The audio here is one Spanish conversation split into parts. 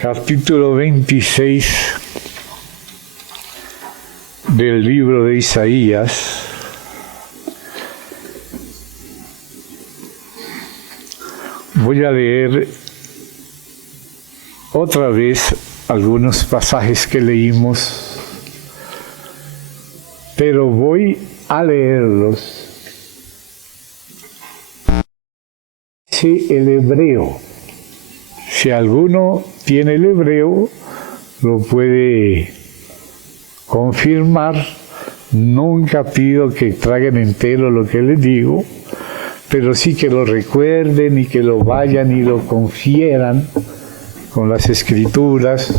Capítulo 26 del libro de Isaías. Voy a leer otra vez algunos pasajes que leímos, pero voy a leerlos. Sí, el hebreo. Si alguno tiene el hebreo, lo puede confirmar. Nunca pido que traigan entero lo que les digo, pero sí que lo recuerden y que lo vayan y lo confieran con las escrituras.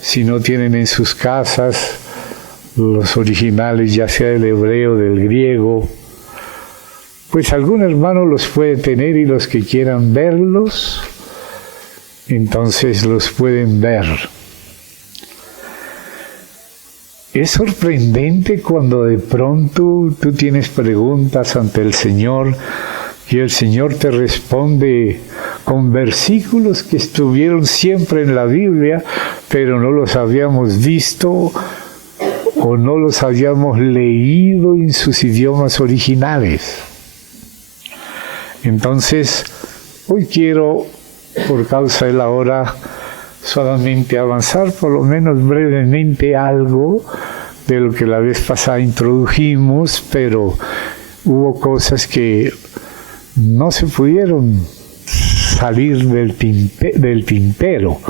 Si no tienen en sus casas los originales, ya sea del hebreo o del griego, pues algún hermano los puede tener y los que quieran verlos, entonces los pueden ver. Es sorprendente cuando de pronto tú tienes preguntas ante el Señor y el Señor te responde con versículos que estuvieron siempre en la Biblia, pero no los habíamos visto o no los habíamos leído en sus idiomas originales. Entonces, hoy quiero, por causa de la hora, solamente avanzar por lo menos brevemente algo de lo que la vez pasada introdujimos, pero hubo cosas que no se pudieron salir del tintero.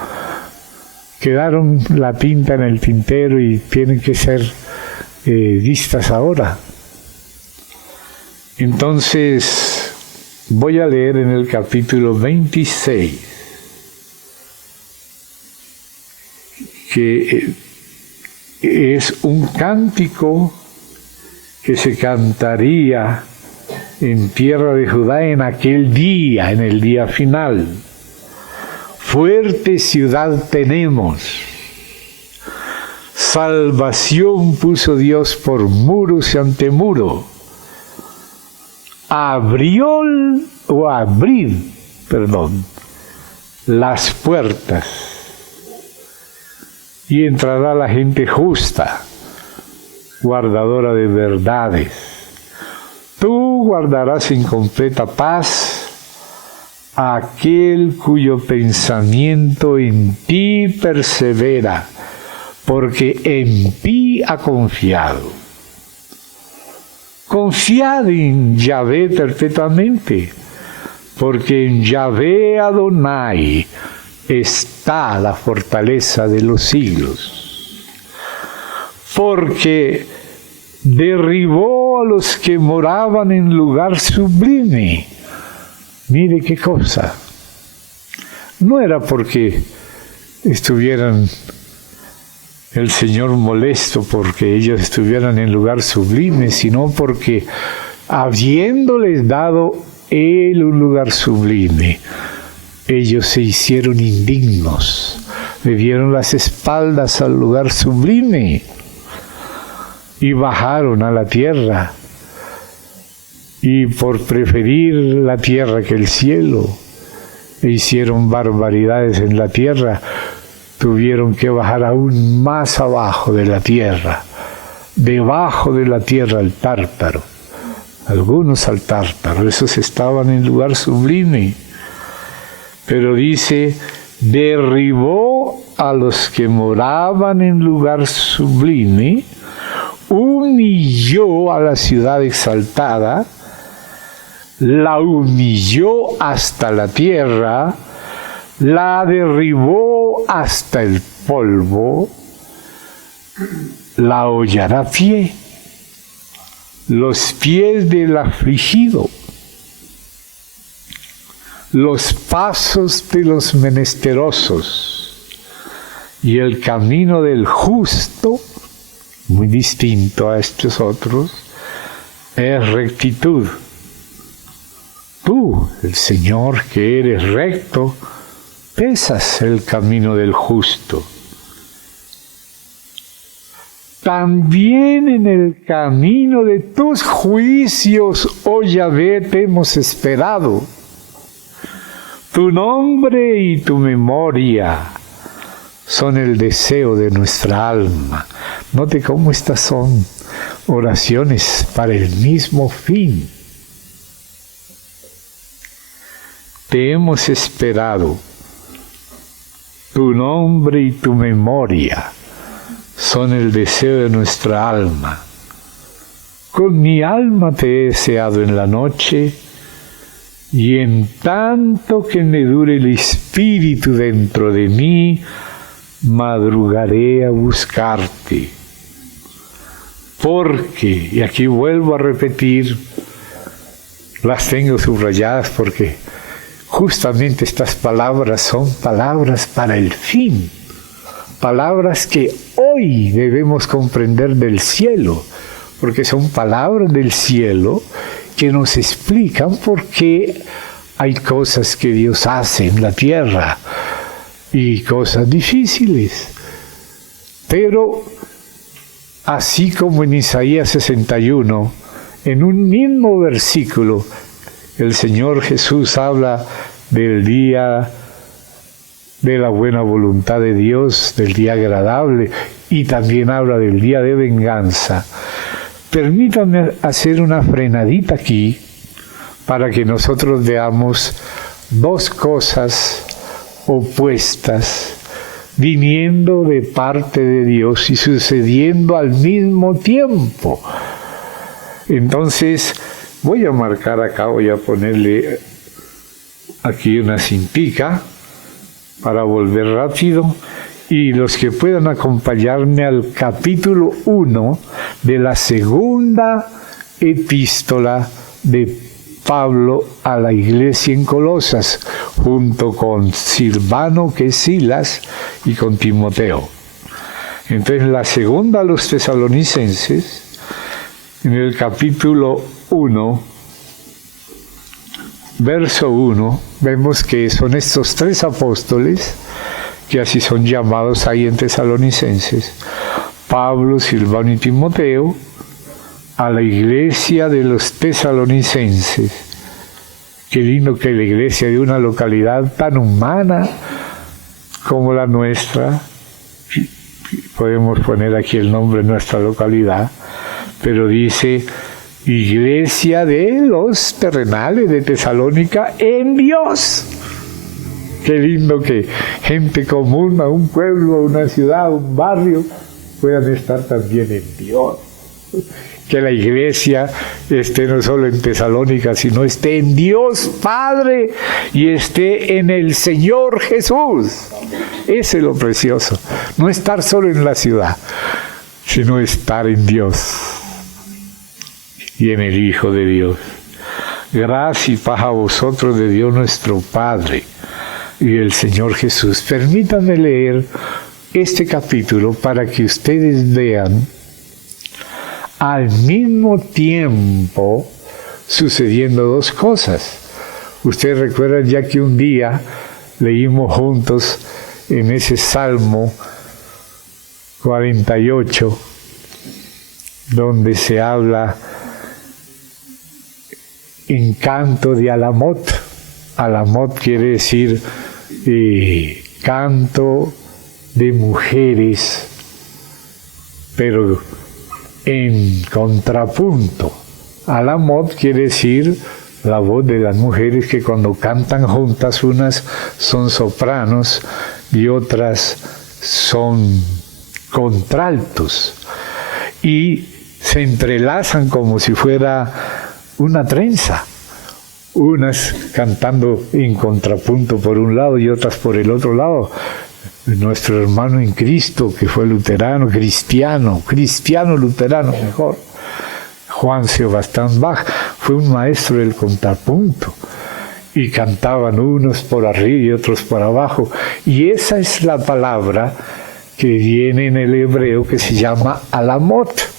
Quedaron la tinta en el tintero y tienen que ser vistas ahora. Entonces, voy a leer en el capítulo 26, que es un cántico que se cantaría en tierra de Judá en aquel día, en el día final. Fuerte ciudad tenemos, salvación puso Dios por muros y antemuro. Abrid las puertas y entrará la gente justa, guardadora de verdades. Tú guardarás en completa paz a aquel cuyo pensamiento en ti persevera, porque en ti ha confiado. Confiad en Yahvé perpetuamente, porque en Yahvé Adonai está la fortaleza de los siglos. Porque derribó a los que moraban en lugar sublime. Mire qué cosa. No era porque estuvieran el Señor molesto porque ellos estuvieran en lugar sublime, sino porque habiéndoles dado Él un lugar sublime, ellos se hicieron indignos, le dieron las espaldas al lugar sublime y bajaron a la tierra. Y por preferir la tierra que el cielo, e hicieron barbaridades en la tierra, tuvieron que bajar aún más abajo de la tierra, debajo de la tierra al Tártaro. Algunos al Tártaro, esos estaban en lugar sublime. Pero dice, derribó a los que moraban en lugar sublime, humilló a la ciudad exaltada, la humilló hasta la tierra, la derribó hasta el polvo, la hollará a pie, los pies del afligido, los pasos de los menesterosos, y el camino del justo, muy distinto a estos otros, es rectitud. Tú, el Señor, que eres recto, pesas el camino del justo. También en el camino de tus juicios, oh Yahvé, te hemos esperado. Tu nombre y tu memoria son el deseo de nuestra alma. Note cómo estas son oraciones para el mismo fin. Te hemos esperado. Tu nombre y tu memoria son el deseo de nuestra alma. Con mi alma te he deseado en la noche, y en tanto que me dure el espíritu dentro de mí, madrugaré a buscarte. Porque, y aquí vuelvo a repetir, las tengo subrayadas porque justamente estas palabras son palabras para el fin, palabras que hoy debemos comprender del cielo, porque son palabras del cielo que nos explican por qué hay cosas que Dios hace en la tierra y cosas difíciles. Pero así como en Isaías 61, en un mismo versículo, el Señor Jesús habla del día de la buena voluntad de Dios, del día agradable, y también habla del día de venganza. Permítanme hacer una frenadita aquí para que nosotros veamos dos cosas opuestas viniendo de parte de Dios y sucediendo al mismo tiempo. Entonces, voy a marcar acá, voy a ponerle aquí una cintica para volver rápido, y los que puedan acompañarme al capítulo 1 de la segunda epístola de Pablo a la iglesia en Colosas, junto con Silvano, que es Silas, y con Timoteo. Entonces, la segunda a los tesalonicenses, en el capítulo 1, verso 1, vemos que son estos tres apóstoles, que así son llamados ahí en Tesalonicenses, Pablo, Silvano y Timoteo, a la iglesia de los tesalonicenses. Qué lindo que la iglesia de una localidad tan humana como la nuestra, podemos poner aquí el nombre de nuestra localidad, pero dice iglesia de los terrenales de Tesalónica en Dios. Qué lindo que gente común, a un pueblo, a una ciudad, a un barrio, puedan estar también en Dios. Que la iglesia esté no solo en Tesalónica, sino esté en Dios Padre y esté en el Señor Jesús. Ese es lo precioso. No estar solo en la ciudad, sino estar en Dios y en el Hijo de Dios. Gracia y paz a vosotros de Dios nuestro Padre y del Señor Jesús. Permítanme leer este capítulo para que ustedes vean al mismo tiempo sucediendo dos cosas. Ustedes recuerdan ya que un día leímos juntos en ese Salmo 48, donde se habla en canto de Alamot. Alamot quiere decir canto de mujeres, pero en contrapunto. Alamot quiere decir la voz de las mujeres que cuando cantan juntas, unas son sopranos y otras son contraltos, y se entrelazan como si fuera una trenza, unas cantando en contrapunto por un lado y otras por el otro lado. Nuestro hermano en Cristo, que fue luterano, cristiano luterano mejor, Juan Sebastián Bach, fue un maestro del contrapunto, y cantaban unos por arriba y otros por abajo, y esa es la palabra que viene en el hebreo, que se llama Alamot,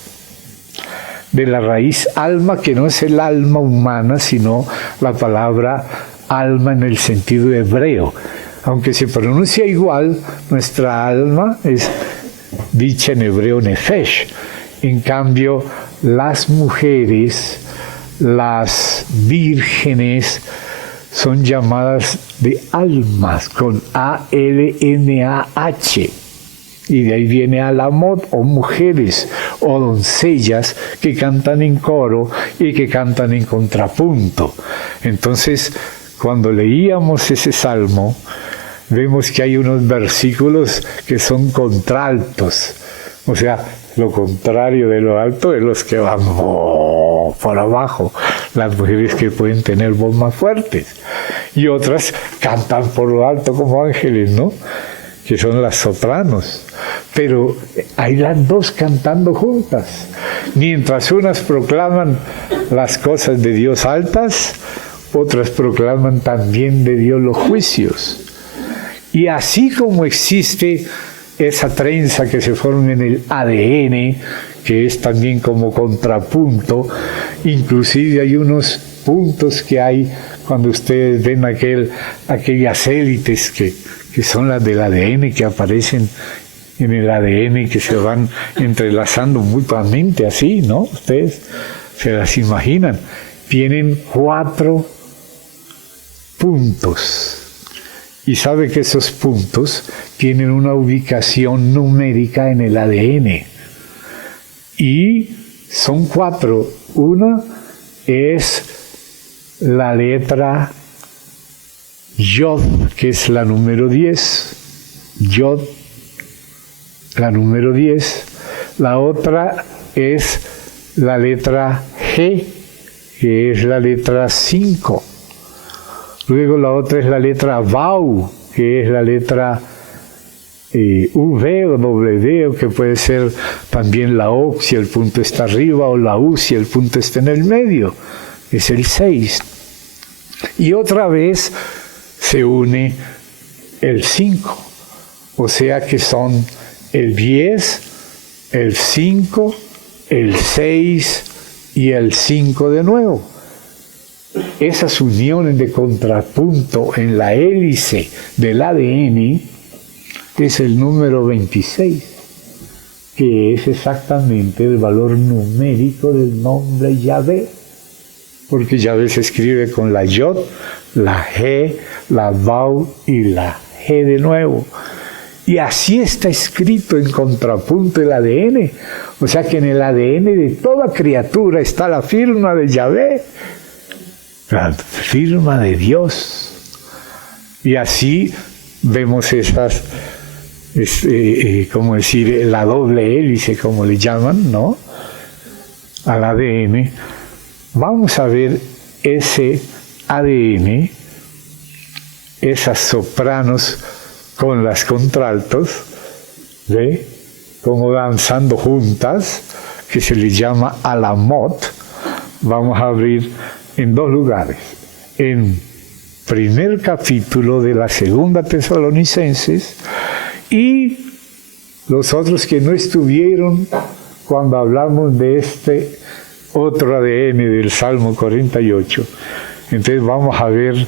de la raíz alma, que no es el alma humana, sino la palabra alma en el sentido hebreo. Aunque se pronuncia igual, nuestra alma es dicha en hebreo nefesh. En cambio, las mujeres, las vírgenes, son llamadas de almas, con A-L-M-A-H. Y de ahí viene alamot, o mujeres, o doncellas que cantan en coro y que cantan en contrapunto. Entonces, cuando leíamos ese salmo, vemos que hay unos versículos que son contraltos. O sea, lo contrario de lo alto es los que van por abajo. Las mujeres que pueden tener voz más fuertes. Y otras cantan por lo alto como ángeles, ¿no? Que son las sopranos. Pero hay las dos cantando juntas. Mientras unas proclaman las cosas de Dios altas, otras proclaman también de Dios los juicios. Y así como existe esa trenza que se forma en el ADN, que es también como contrapunto, inclusive hay unos puntos que hay cuando ustedes ven aquellas élites que son las del ADN, que aparecen en el ADN, que se van entrelazando mutuamente así, ¿no? Ustedes se las imaginan. Tienen 4 puntos. Y sabe que esos puntos tienen una ubicación numérica en el ADN. Y son 4. Una es la letra Yod, que es la número 10. Yod, la número 10. La otra es la letra G, que es la letra 5. Luego la otra es la letra Vau, que es la letra V o W, o que puede ser también la O si el punto está arriba, o la U si el punto está en el medio. Es el 6. Y otra vez se une el 5. O sea que son el 10, el 5, el 6 y el 5 de nuevo. Esas uniones de contrapunto en la hélice del ADN es el número 26, que es exactamente el valor numérico del nombre Yahvé, porque Yahvé se escribe con la Yod, la G, la Vau y la G de nuevo. Y así está escrito en contrapunto el ADN. O sea que en el ADN de toda criatura está la firma de Yahvé, la firma de Dios. Y así vemos esas, como decir, la doble hélice, como le llaman, ¿no? Al ADN. Vamos a ver ese ADN, esas sopranos con las contraltos, ¿ve? Como danzando juntas, que se les llama alamot. Vamos a abrir en 2 lugares. En primer capítulo de la segunda Tesalonicenses, y los otros que no estuvieron cuando hablamos de este otro ADN del Salmo 48. Entonces vamos a ver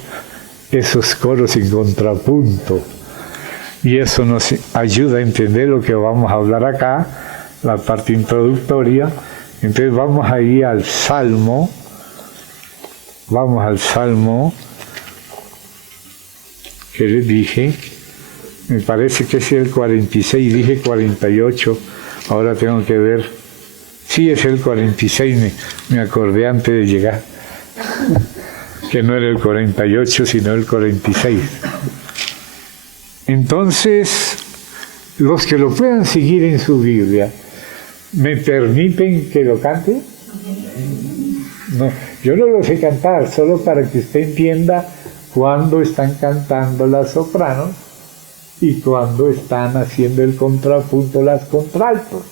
esos coros en contrapunto. Y eso nos ayuda a entender lo que vamos a hablar acá, la parte introductoria. Entonces vamos a ir al Salmo. Vamos al Salmo que les dije. Me parece que es el 46, dije 48. Ahora tengo que ver. Sí, es el 46, me acordé antes de llegar. Que no era el 48, sino el 46. Entonces, los que lo puedan seguir en su Biblia, ¿me permiten que lo cante? No, yo no lo sé cantar, solo para que usted entienda cuándo están cantando las sopranos y cuándo están haciendo el contrapunto las contraltos.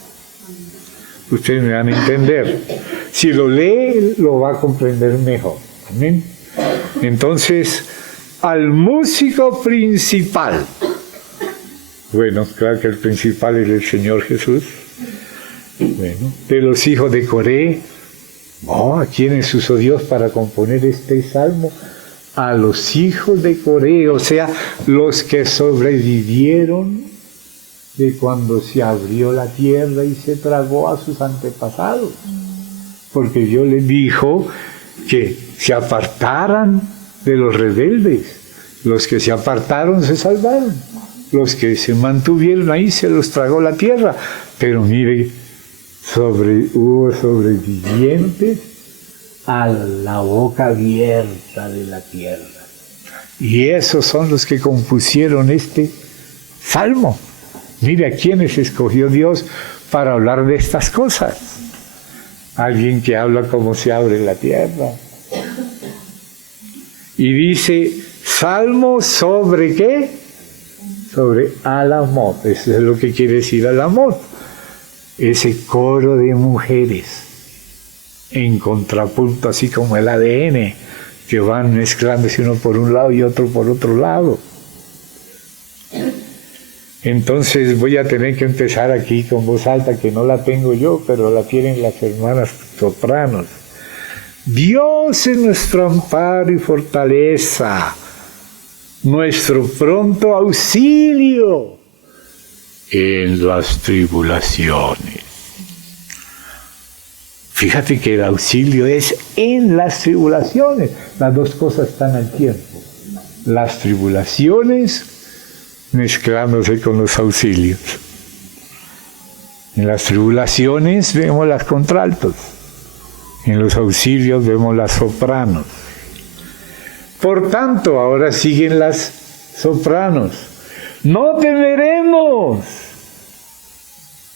Ustedes me van a entender. Si lo lee, lo va a comprender mejor. ¿Amén? Entonces, al músico principal. Bueno, claro que el principal es el Señor Jesús. Bueno, de los hijos de Coré. ¿A quiénes usó Dios para componer este salmo? A los hijos de Coré, o sea, los que sobrevivieron de cuando se abrió la tierra y se tragó a sus antepasados. Porque Dios les dijo que se apartaran de los rebeldes. Los que se apartaron se salvaron. Los que se mantuvieron ahí se los tragó la tierra. Pero mire, hubo sobrevivientes a la boca abierta de la tierra. Y esos son los que compusieron este salmo. Mire a quiénes escogió Dios para hablar de estas cosas. Alguien que habla cómo se abre la tierra. Y dice, salmo sobre ¿qué? Sobre Alamot. Eso es lo que quiere decir Alamot. Ese coro de mujeres en contrapunto, así como el ADN, que van mezclándose uno por un lado y otro por otro lado. Entonces voy a tener que empezar aquí con voz alta, que no la tengo yo, pero la tienen las hermanas sopranos. Dios es nuestro amparo y fortaleza, nuestro pronto auxilio en las tribulaciones. Fíjate que el auxilio es en las tribulaciones. Las dos cosas están al tiempo. Las tribulaciones mezclándose con los auxilios. En las tribulaciones vemos las contraltos. En los auxilios vemos las sopranos. Por tanto, ahora siguen las sopranos. No temeremos.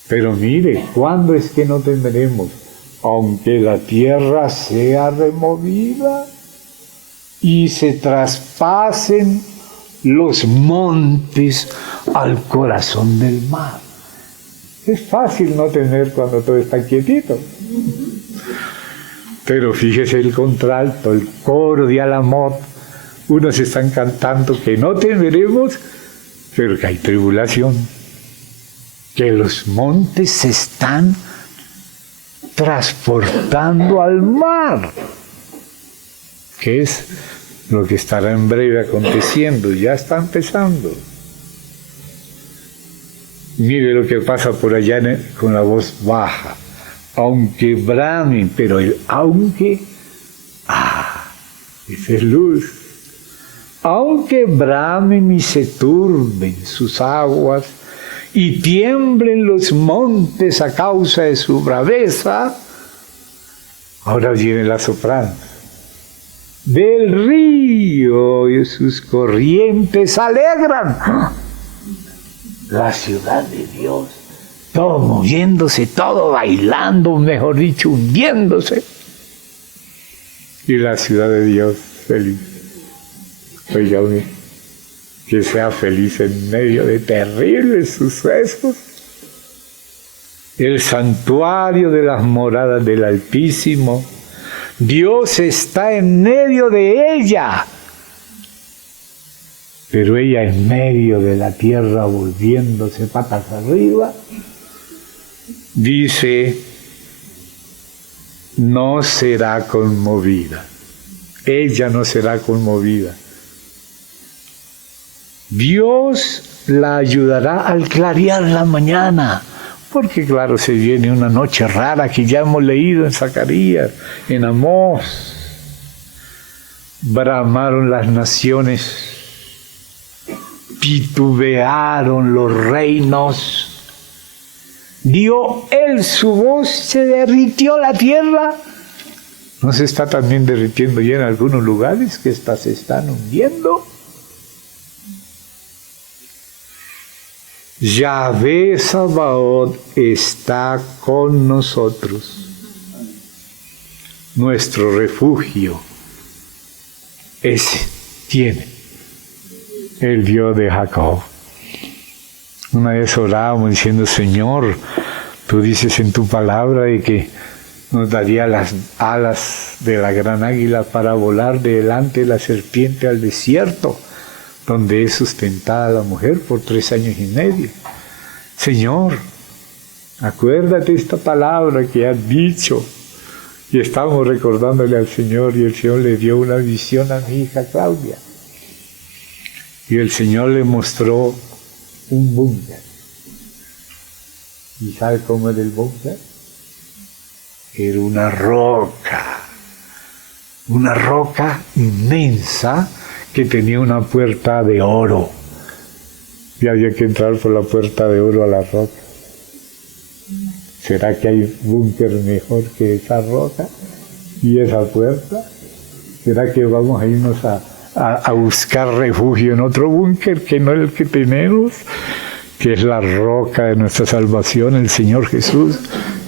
Pero mire, ¿cuándo es que no temeremos? Aunque la tierra sea removida y se traspasen los montes al corazón del mar. Es fácil no temer cuando todo está quietito. Pero fíjese el contralto, el coro de Alamot. Unos están cantando que no temeremos, pero que hay tribulación. Que los montes se están transportando al mar, que es lo que estará en breve aconteciendo, ya está empezando. Mire lo que pasa por allá con la voz baja, aunque bramen, pero el aunque, esa es luz, aunque bramen y se turben sus aguas, y tiemblen los montes a causa de su braveza. Ahora viene la soprano. Del río y sus corrientes alegran la ciudad de Dios. Todo moviéndose, todo bailando, mejor dicho, hundiéndose. Y la ciudad de Dios feliz. Oiga, que sea feliz en medio de terribles sucesos. El santuario de las moradas del Altísimo, Dios está en medio de ella, pero ella en medio de la tierra volviéndose patas arriba, dice, no será conmovida. Ella no será conmovida. Dios la ayudará al clarear la mañana, porque claro, se viene una noche rara que ya hemos leído en Zacarías, en Amós. Bramaron las naciones, titubearon los reinos, dio él su voz, se derritió la tierra. ¿No se está también derritiendo ya en algunos lugares que se están hundiendo? Yahvé Sabaoth está con nosotros, nuestro refugio. Ese tiene el Dios de Jacob. Una vez orábamos diciendo, Señor, tú dices en tu palabra de que nos daría las alas de la gran águila para volar delante de la serpiente al desierto, donde es sustentada la mujer por 3 años y medio. Señor, acuérdate esta palabra que has dicho. Y estamos recordándole al Señor, y el Señor le dio una visión a mi hija Claudia. Y el Señor le mostró un búnker. ¿Y sabe cómo era el búnker? Era una roca una roca inmensa que tenía una puerta de oro. Y había que entrar por la puerta de oro a la roca. ¿Será que hay búnker mejor que esa roca y esa puerta? ¿Será que vamos a irnos a buscar refugio en otro búnker que no el que tenemos, que es la roca de nuestra salvación, el Señor Jesús,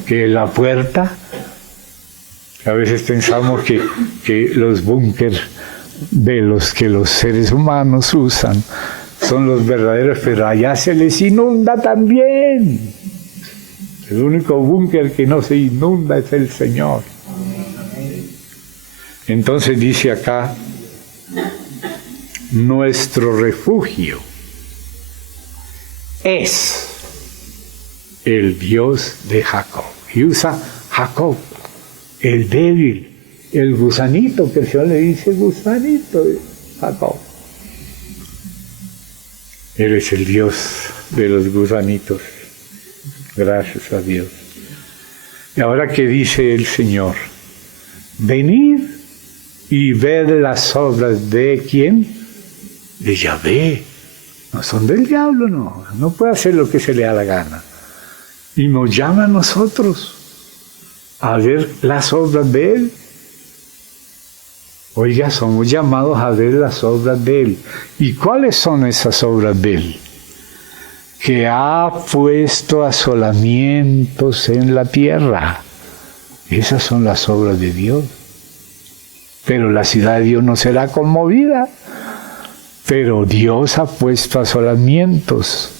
que es la puerta? A veces pensamos que los búnkers de los que los seres humanos usan son los verdaderos, pero allá se les inunda también. El único búnker que no se inunda es el Señor. Entonces dice acá, nuestro refugio es el Dios de Jacob. Y usa Jacob, el débil, el gusanito, que el Señor le dice gusanito, Jacob. Él es el Dios de los gusanitos. Gracias a Dios. Y ahora que dice el Señor, venid y ved las obras de ¿quién? De Yahvé. No son del diablo, no puede hacer lo que se le da la gana. Y nos llama a nosotros a ver las obras de Él. Oiga, somos llamados a ver las obras de Él. ¿Y cuáles son esas obras de Él? Que ha puesto asolamientos en la tierra. Esas son las obras de Dios. Pero la ciudad de Dios no será conmovida. Pero Dios ha puesto asolamientos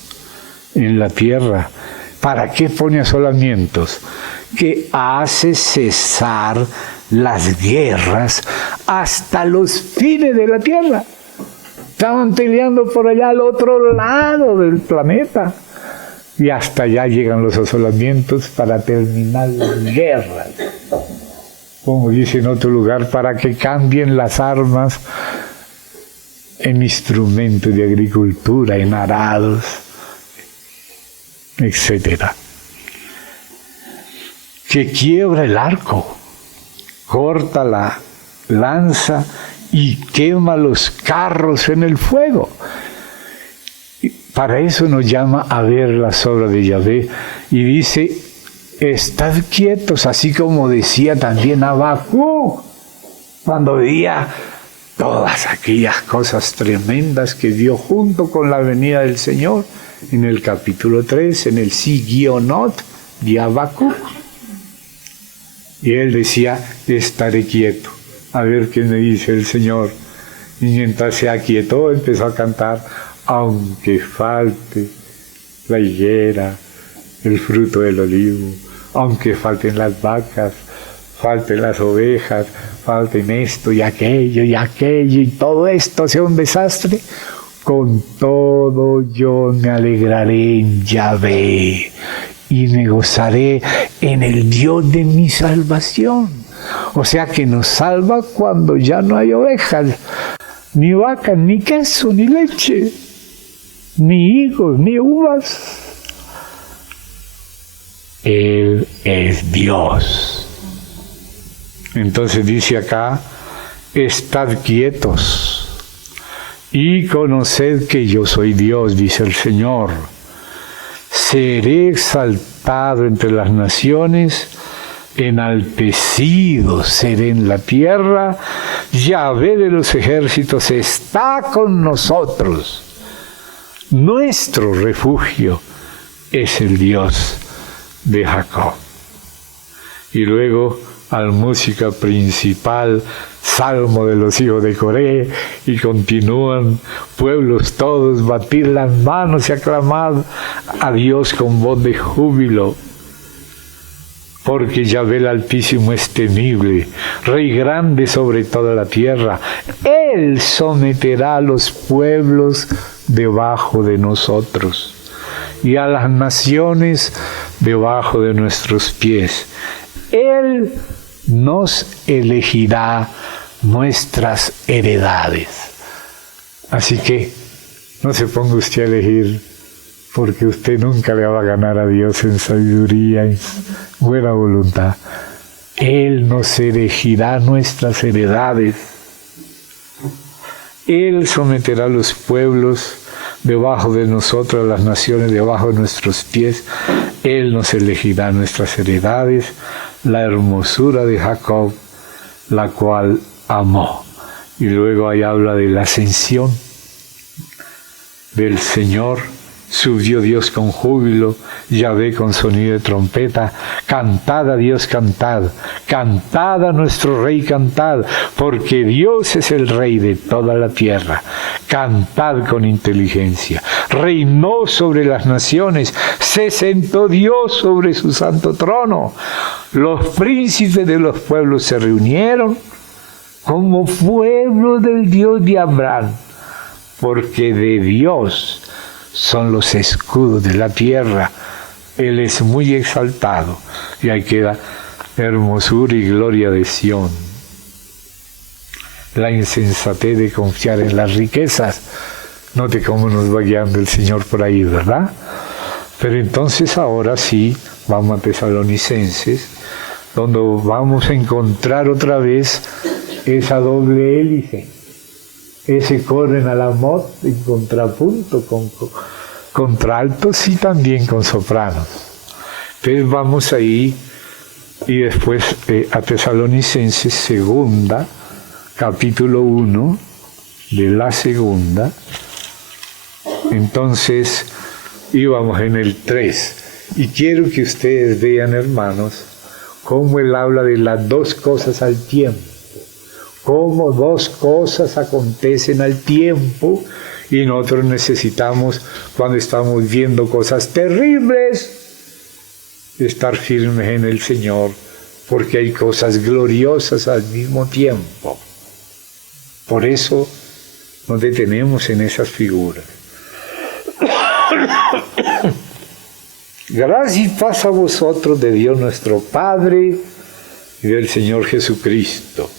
en la tierra. ¿Para qué pone asolamientos? Que hace cesar las guerras hasta los fines de la tierra. Estaban peleando por allá al otro lado del planeta. Y hasta allá llegan los asolamientos para terminar las guerras. Como dice en otro lugar, para que cambien las armas en instrumentos de agricultura, en arados, etc. Que quiebra el arco, corta la lanza y quema los carros en el fuego. Y para eso nos llama a ver las obras de Yahvé. Y dice, estad quietos, así como decía también Habacuc, cuando veía todas aquellas cosas tremendas que vio junto con la venida del Señor, en el capítulo 3, en el Sigionot de Habacuc. Y él decía, estaré quieto, a ver qué me dice el Señor. Y mientras se aquietó, empezó a cantar, aunque falte la higuera, el fruto del olivo, aunque falten las vacas, falten las ovejas, falten esto y aquello, y todo esto sea un desastre, con todo yo me alegraré en Yahvé y me gozaré en el Dios de mi salvación. O sea que nos salva cuando ya no hay ovejas, ni vacas, ni queso, ni leche, ni higos, ni uvas. Él es Dios. Entonces dice acá, estad quietos y conoced que yo soy Dios, dice el Señor. Seré exaltado entre las naciones, enaltecido seré en la tierra. Yahvé de los ejércitos está con nosotros. Nuestro refugio es el Dios de Jacob. Y luego al música principal, salmo de los hijos de Coré, y continúan, pueblos todos, batir las manos y aclamad a Dios con voz de júbilo, porque Yahvé el Altísimo es temible, Rey grande sobre toda la tierra. Él someterá a los pueblos debajo de nosotros, y a las naciones debajo de nuestros pies. Él nos elegirá nuestras heredades. Así que no se ponga usted a elegir, porque usted nunca le va a ganar a Dios en sabiduría y buena voluntad. Él nos elegirá nuestras heredades. Él someterá a los pueblos debajo de nosotros, las naciones debajo de nuestros pies. Él nos elegirá nuestras heredades, la hermosura de Jacob, la cual amó. Y luego ahí habla de la ascensión del Señor. Subió Dios con júbilo, Yahvé con sonido de trompeta. Cantad a Dios, cantad. Cantad a nuestro Rey, cantad. Porque Dios es el Rey de toda la tierra. Cantad con inteligencia. Reinó sobre las naciones. Se sentó Dios sobre su santo trono. Los príncipes de los pueblos se reunieron como pueblo del Dios de Abraham. Porque de Dios son los escudos de la tierra. Él es muy exaltado. Y ahí queda hermosura y gloria de Sión. La insensatez de confiar en las riquezas. Note cómo nos va guiando el Señor por ahí, ¿verdad? Pero entonces ahora sí, vamos a Tesalonicenses, donde vamos a encontrar otra vez esa doble hélice. Ese corren al amor en contrapunto con contraltos y también con sopranos. Entonces vamos ahí y después a Tesalonicenses segunda, capítulo 1 de la segunda. Entonces íbamos en el 3 y quiero que ustedes vean, hermanos, cómo él habla de las dos cosas al tiempo. Cómo dos cosas acontecen al tiempo y nosotros necesitamos, cuando estamos viendo cosas terribles, estar firmes en el Señor, porque hay cosas gloriosas al mismo tiempo. Por eso nos detenemos en esas figuras. Gracia y paz a vosotros de Dios nuestro Padre y del Señor Jesucristo.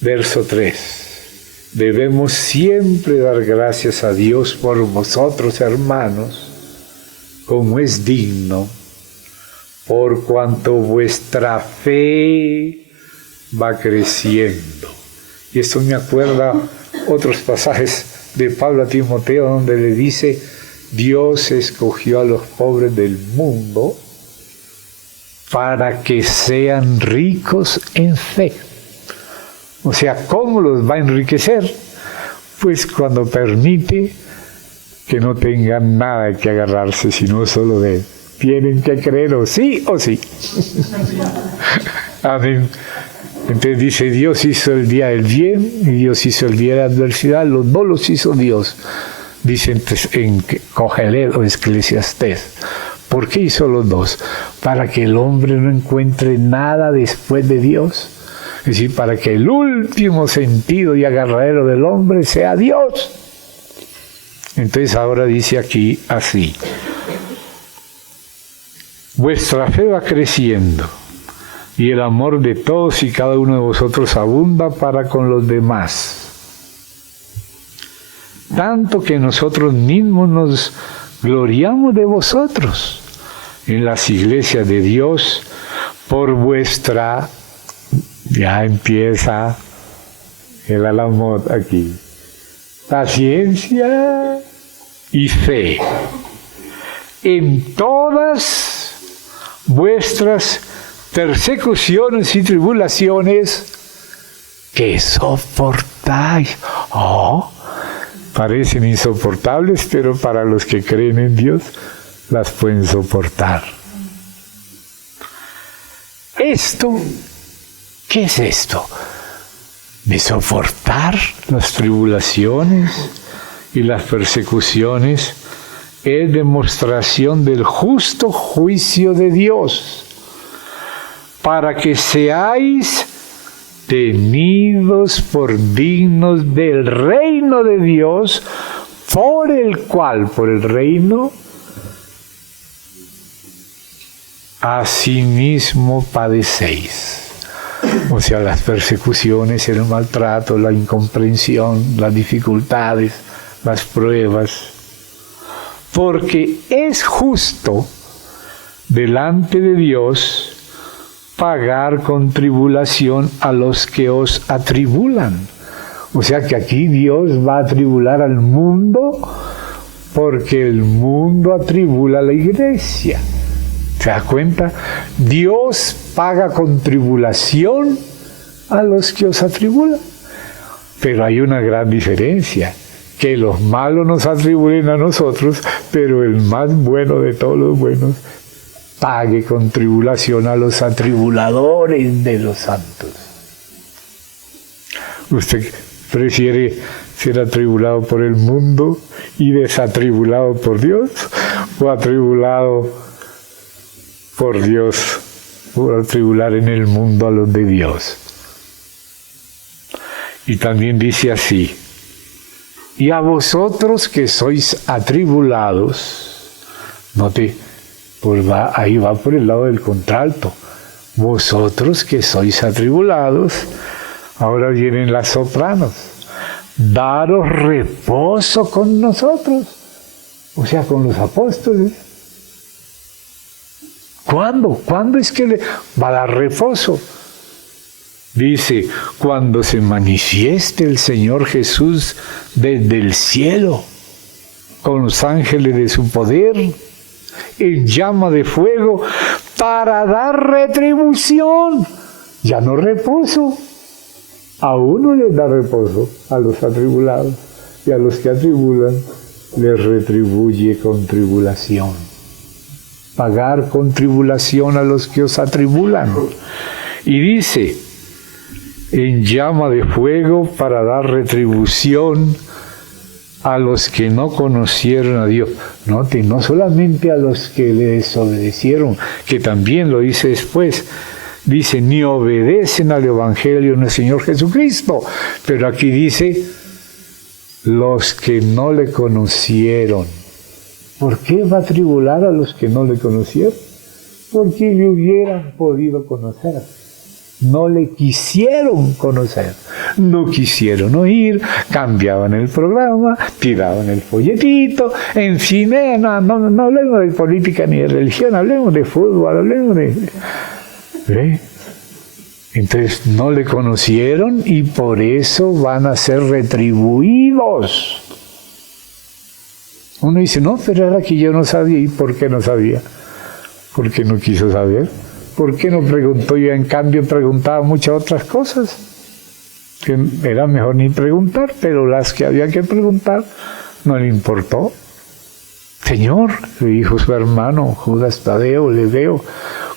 Verso 3. Debemos siempre dar gracias a Dios por vosotros, hermanos, como es digno, por cuanto vuestra fe va creciendo. Y esto me acuerda otros pasajes de Pablo a Timoteo, donde le dice: Dios escogió a los pobres del mundo para que sean ricos en fe. O sea, ¿cómo los va a enriquecer? Pues cuando permite que no tengan nada de que agarrarse, sino solo de Él. Tienen que creer o sí o sí. Amén. Entonces dice, Dios hizo el día del bien y Dios hizo el día de la adversidad. Los dos los hizo Dios. Dice en Cogelet o Eclesiastés. ¿Por qué hizo los dos? Para que el hombre no encuentre nada después de Dios. Es decir, para que el último sentido y agarradero del hombre sea Dios. Entonces ahora dice aquí así: vuestra fe va creciendo y el amor de todos y cada uno de vosotros abunda para con los demás. Tanto que nosotros mismos nos gloriamos de vosotros en las iglesias de Dios por vuestra... Ya empieza el alamot aquí. Paciencia y fe en todas vuestras persecuciones y tribulaciones que soportáis. Oh, parecen insoportables, pero para los que creen en Dios las pueden soportar. Esto, ¿qué es esto? De soportar las tribulaciones y las persecuciones es demostración del justo juicio de Dios, para que seáis tenidos por dignos del reino de Dios, por el cual, por el reino, asimismo padecéis. O sea, las persecuciones, el maltrato, la incomprensión, las dificultades, las pruebas. Porque es justo delante de Dios pagar con tribulación a los que os atribulan. O sea que aquí Dios va a atribular al mundo porque el mundo atribula a la iglesia. ¿Se da cuenta? Dios paga con tribulación a los que os atribulan. Pero hay una gran diferencia, que los malos nos atribulen a nosotros, pero el más bueno de todos los buenos pague con tribulación a los atribuladores de los santos. ¿Usted prefiere ser atribulado por el mundo y desatribulado por Dios, o atribulado por Dios, o atribular en el mundo a los de Dios? Y también dice así: y a vosotros que sois atribulados, note, pues ahí va por el lado del contralto, vosotros que sois atribulados, ahora vienen las sopranos, daros reposo con nosotros, o sea, con los apóstoles. ¿Cuándo? ¿Cuándo es que le va a dar reposo? Dice, cuando se manifieste el Señor Jesús desde el cielo, con los ángeles de su poder, en llama de fuego, para dar retribución. Ya no reposo. A uno les da reposo, a los atribulados, y a los que atribulan les retribuye con tribulación. Pagar con tribulación a los que os atribulan. Y dice, en llama de fuego para dar retribución a los que no conocieron a Dios. Note, no solamente a los que le desobedecieron, que también lo dice después. Dice, ni obedecen al Evangelio del Señor Jesucristo. Pero aquí dice, los que no le conocieron. ¿Por qué va a tribular a los que no le conocieron? Porque le hubieran podido conocer. No le quisieron conocer, no quisieron oír, cambiaban el programa, tiraban el folletito, en fin, no hablemos de política ni de religión, hablemos de fútbol, hablemos de... Entonces no le conocieron y por eso van a ser retribuidos. Uno dice, no, pero era que yo no sabía. ¿Y por qué no sabía? Porque no quiso saber. ¿Por qué no preguntó? Yo en cambio preguntaba muchas otras cosas, que era mejor ni preguntar, pero las que había que preguntar no le importó. Señor, le dijo su hermano Judas Tadeo, le veo,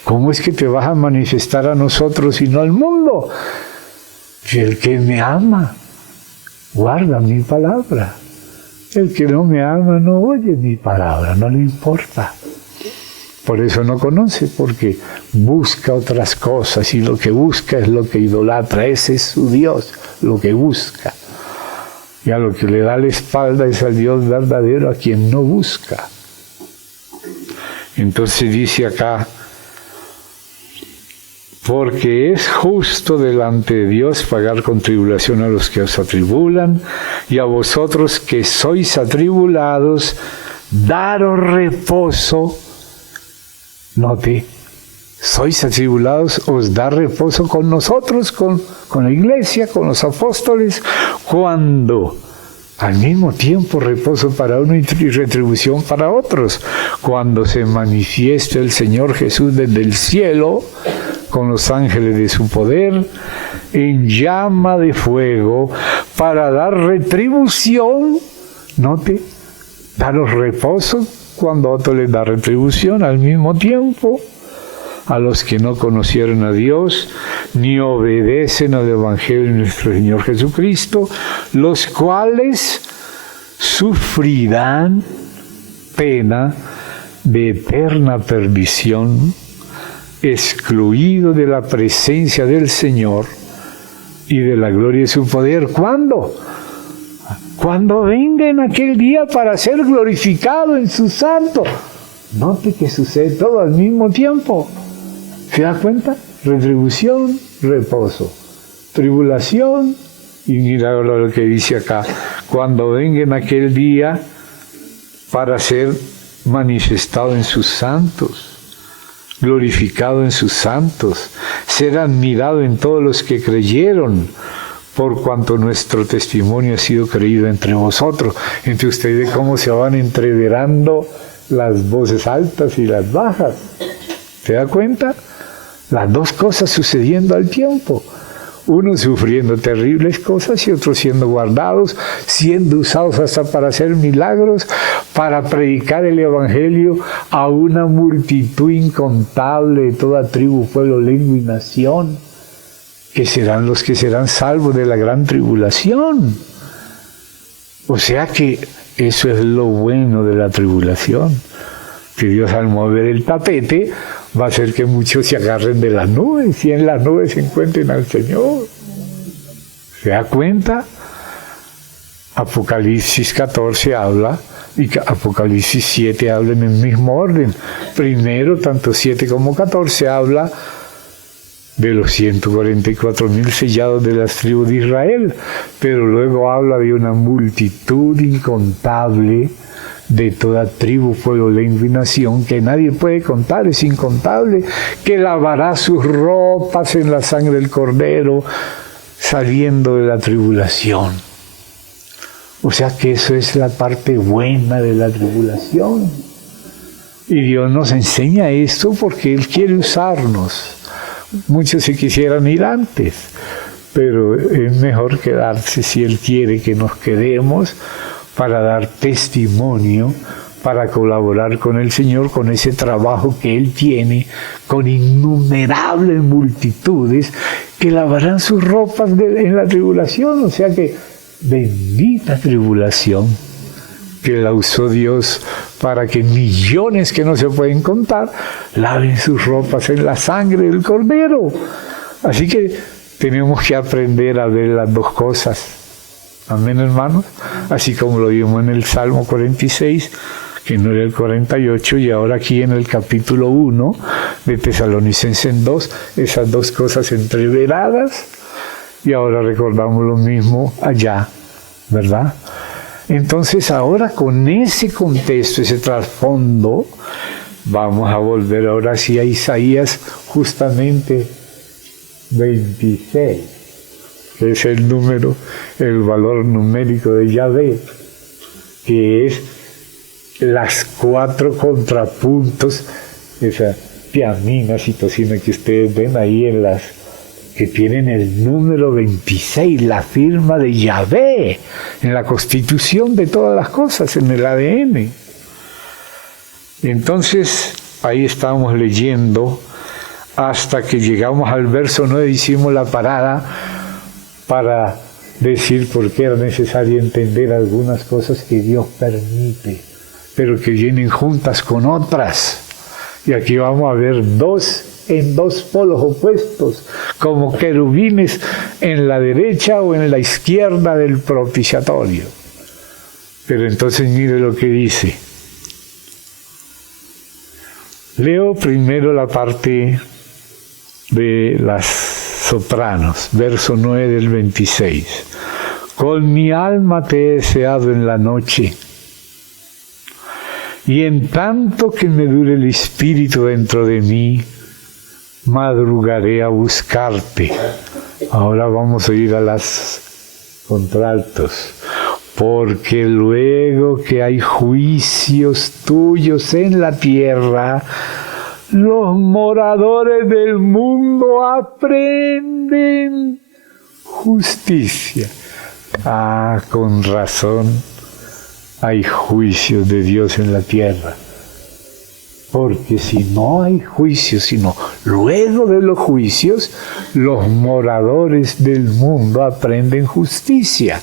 ¿cómo es que te vas a manifestar a nosotros y no al mundo? Y el que me ama, guarda mi palabra. El que no me ama no oye mi palabra, no le importa. Por eso no conoce, porque busca otras cosas y lo que busca es lo que idolatra. Ese es su Dios, lo que busca. Y a lo que le da la espalda es al Dios verdadero a quien no busca. Entonces dice acá, porque es justo delante de Dios pagar con tribulación a los que os atribulan, y a vosotros que sois atribulados, daros reposo. Note, sois atribulados, os da reposo con nosotros, con la iglesia, con los apóstoles, cuando al mismo tiempo reposo para uno y retribución para otros, cuando se manifieste el Señor Jesús desde el cielo, con los ángeles de su poder, en llama de fuego, para dar retribución, note, daros reposo, cuando otro les da retribución al mismo tiempo, a los que no conocieron a Dios, ni obedecen al Evangelio de nuestro Señor Jesucristo, los cuales sufrirán pena de eterna perdición, excluidos de la presencia del Señor y de la gloria de su poder. ¿Cuándo? Cuando venga en aquel día para ser glorificado en su santo. Note que sucede todo al mismo tiempo. ¿Se da cuenta? Retribución, reposo. Tribulación, y mira lo que dice acá. Cuando venga en aquel día para ser manifestado en sus santos. glorificado en sus santos, ser admirado en todos los que creyeron, por cuanto nuestro testimonio ha sido creído entre vosotros. Entre ustedes cómo se van entreverando las voces altas y las bajas. ¿Se da cuenta? Las dos cosas sucediendo al tiempo. Unos sufriendo terribles cosas y otros siendo guardados, siendo usados hasta para hacer milagros, para predicar el Evangelio a una multitud incontable de toda tribu, pueblo, lengua y nación, que serán los que serán salvos de la gran tribulación. O sea que eso es lo bueno de la tribulación, que Dios al mover el tapete va a hacer que muchos se agarren de las nubes y en las nubes se encuentren al Señor. ¿Se da cuenta? Apocalipsis 14 habla y Apocalipsis 7 habla en el mismo orden. Primero, tanto 7 como 14 habla de los 144,000 sellados de las tribus de Israel, pero luego habla de una multitud incontable de toda tribu, pueblo, lengua y nación, que nadie puede contar, es incontable, que lavará sus ropas en la sangre del Cordero, saliendo de la tribulación. O sea que eso es la parte buena de la tribulación. Y Dios nos enseña esto porque Él quiere usarnos. Muchos se quisieran ir antes, pero es mejor quedarse si Él quiere que nos quedemos, para dar testimonio, para colaborar con el Señor, con ese trabajo que Él tiene, con innumerables multitudes que lavarán sus ropas en la tribulación. O sea que bendita tribulación que la usó Dios para que millones que no se pueden contar laven sus ropas en la sangre del Cordero. Así que tenemos que aprender a ver las dos cosas. Amén, hermanos. Así como lo vimos en el Salmo 46, que no era el 48, y ahora aquí en el capítulo 1 de Tesalonicenses 2, esas dos cosas entreveradas, y ahora recordamos lo mismo allá, ¿verdad? Entonces ahora con ese contexto, ese trasfondo, vamos a volver ahora sí a Isaías justamente 26. Que es el número, el valor numérico de Yahvé, que es las 4 contrapuntos, esa tiamina, citosina que ustedes ven ahí en las que tienen el número 26, la firma de Yahvé, en la constitución de todas las cosas, en el ADN. Entonces, ahí estábamos leyendo hasta que llegamos al verso 9, hicimos la parada para decir por qué era necesario entender algunas cosas que Dios permite, pero que vienen juntas con otras. Y aquí vamos a ver dos en dos polos opuestos, como querubines en la derecha o en la izquierda del propiciatorio. Pero entonces mire lo que dice. Leo primero la parte de las sopranos, verso 9 del 26. Con mi alma te he deseado en la noche, y en tanto que me dure el espíritu dentro de mí, madrugaré a buscarte. Ahora vamos a ir a las contraltos. Porque luego que hay juicios tuyos en la tierra, los moradores del mundo aprenden justicia. Ah, con razón hay juicios de Dios en la tierra. Porque si no hay juicios, sino luego de los juicios, los moradores del mundo aprenden justicia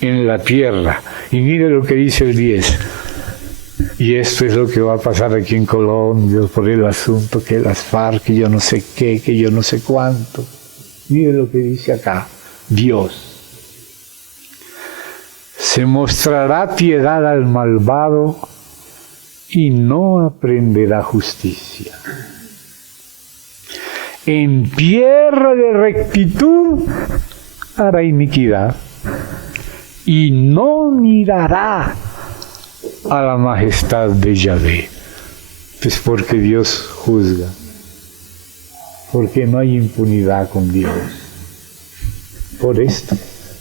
en la tierra. Y mire lo que dice el 10. Y esto es lo que va a pasar aquí en Colombia por el asunto que las FARC, que yo no sé qué, que yo no sé cuánto. Mire lo que dice acá, Dios. Se mostrará piedad al malvado y no aprenderá justicia. En tierra de rectitud hará iniquidad y no mirará a la majestad de Yahvé. Pues porque Dios juzga, porque no hay impunidad con Dios. Por esto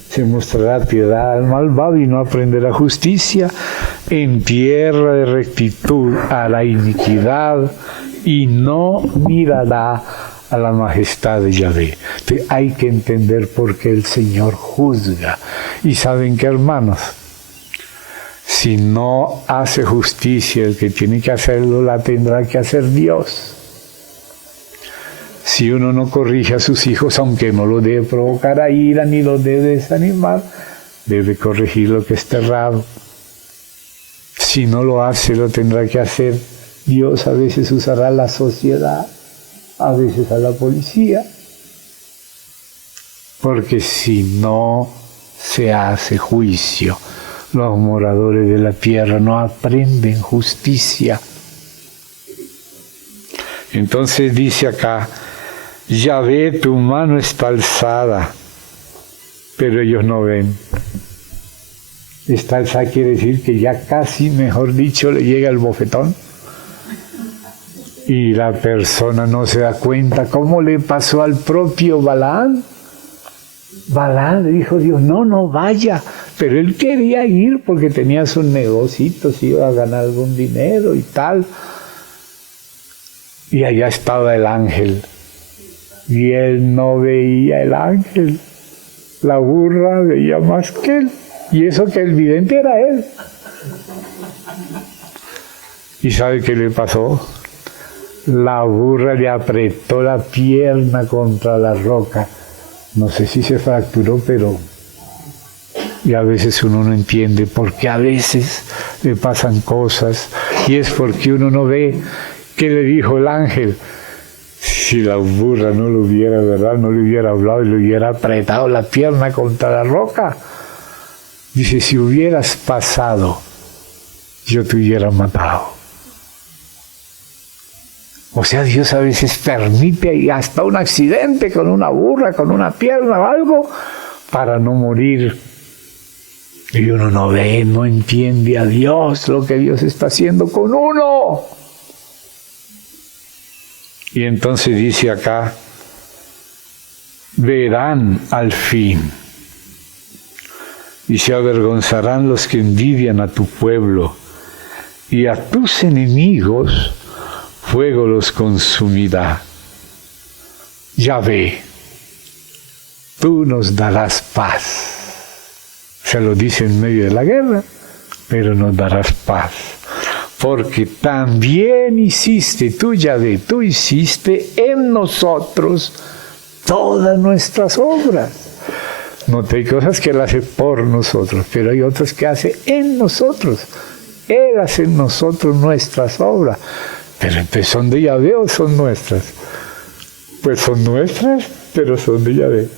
se mostrará piedad al malvado y no aprenderá justicia. En tierra de rectitud hará iniquidad y no mirará a la majestad de Yahvé. Entonces hay que entender por qué el Señor juzga. Y ¿saben qué, hermanos? Si no hace justicia el que tiene que hacerlo, la tendrá que hacer Dios. Si uno no corrige a sus hijos, aunque no lo debe provocar a ira ni lo debe desanimar, debe corregir lo que está errado. Si no lo hace, lo tendrá que hacer Dios. A veces usará la sociedad, a veces a la policía, porque si no se hace juicio, los moradores de la tierra no aprenden justicia. Entonces dice acá, Yahvé, tu mano está alzada, pero ellos no ven. Está alzada quiere decir que ya casi, mejor dicho, le llega el bofetón. Y la persona no se da cuenta. ¿Cómo le pasó al propio Balaam? Balaam le dijo Dios, no vaya. Pero él quería ir porque tenía sus negocios, iba a ganar algún dinero y tal. Y allá estaba el ángel. Y él no veía el ángel. La burra veía más que él. Y eso que el vidente era él. ¿Y sabe qué le pasó? La burra le apretó la pierna contra la roca. No sé si se fracturó, pero... Y a veces uno no entiende por qué a veces le pasan cosas. Y es porque uno no ve qué le dijo el ángel. Si la burra no lo hubiera, ¿verdad? No le hubiera hablado y le hubiera apretado la pierna contra la roca. Dice, si hubieras pasado, yo te hubiera matado. O sea, Dios a veces permite hasta un accidente con una burra, con una pierna o algo, para no morir. Y uno no ve, no entiende a Dios, lo que Dios está haciendo con uno. Y entonces dice acá, verán al fin, y se avergonzarán los que envidian a tu pueblo, y a tus enemigos fuego los consumirá. Yahvé, tú nos darás paz. Se lo dice en medio de la guerra, pero nos darás paz. Porque también hiciste tú, Yahvé, tú hiciste en nosotros todas nuestras obras. No hay cosas que Él hace por nosotros, pero hay otras que hace en nosotros. Él hace en nosotros nuestras obras. Pero entonces, ¿son de Yahvé o son nuestras? Pues son nuestras, pero son de Yahvé.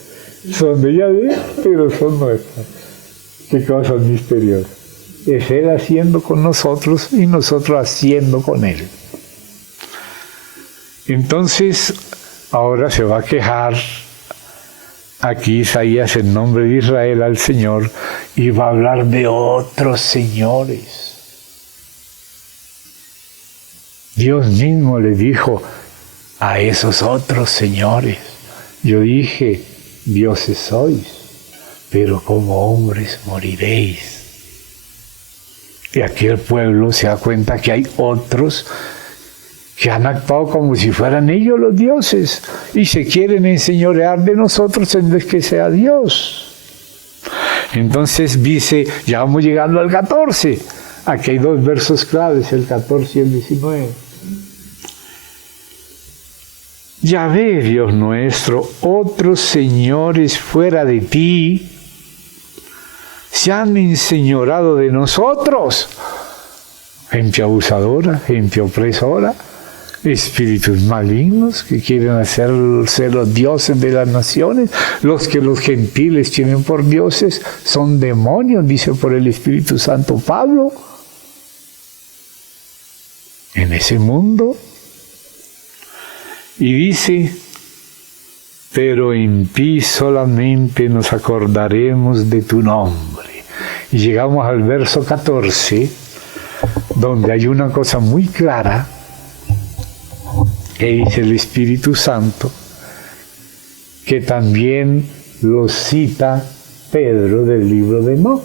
Son de Yahvé, pero son nuestras. Qué cosas misteriosas. Es Él haciendo con nosotros y nosotros haciendo con Él. Entonces, ahora se va a quejar aquí Isaías en nombre de Israel al Señor y va a hablar de otros señores. Dios mismo le dijo a esos otros señores, yo dije, dioses sois, pero como hombres moriréis. Y aquí el pueblo se da cuenta que hay otros que han actuado como si fueran ellos los dioses y se quieren enseñorear de nosotros en vez que sea Dios. Entonces dice, ya vamos llegando al 14. Aquí hay dos versos claves, el 14 y el 19. Yahvé, Dios nuestro, otros señores fuera de ti se han enseñorado de nosotros. Gente abusadora, gente opresora, espíritus malignos que quieren hacerse los dioses de las naciones. Los que los gentiles tienen por dioses son demonios, dice por el Espíritu Santo Pablo. En ese mundo. Y dice, pero en ti solamente nos acordaremos de tu nombre. Y llegamos al verso 14, donde hay una cosa muy clara, que dice el Espíritu Santo, que también lo cita Pedro del libro de Enoc.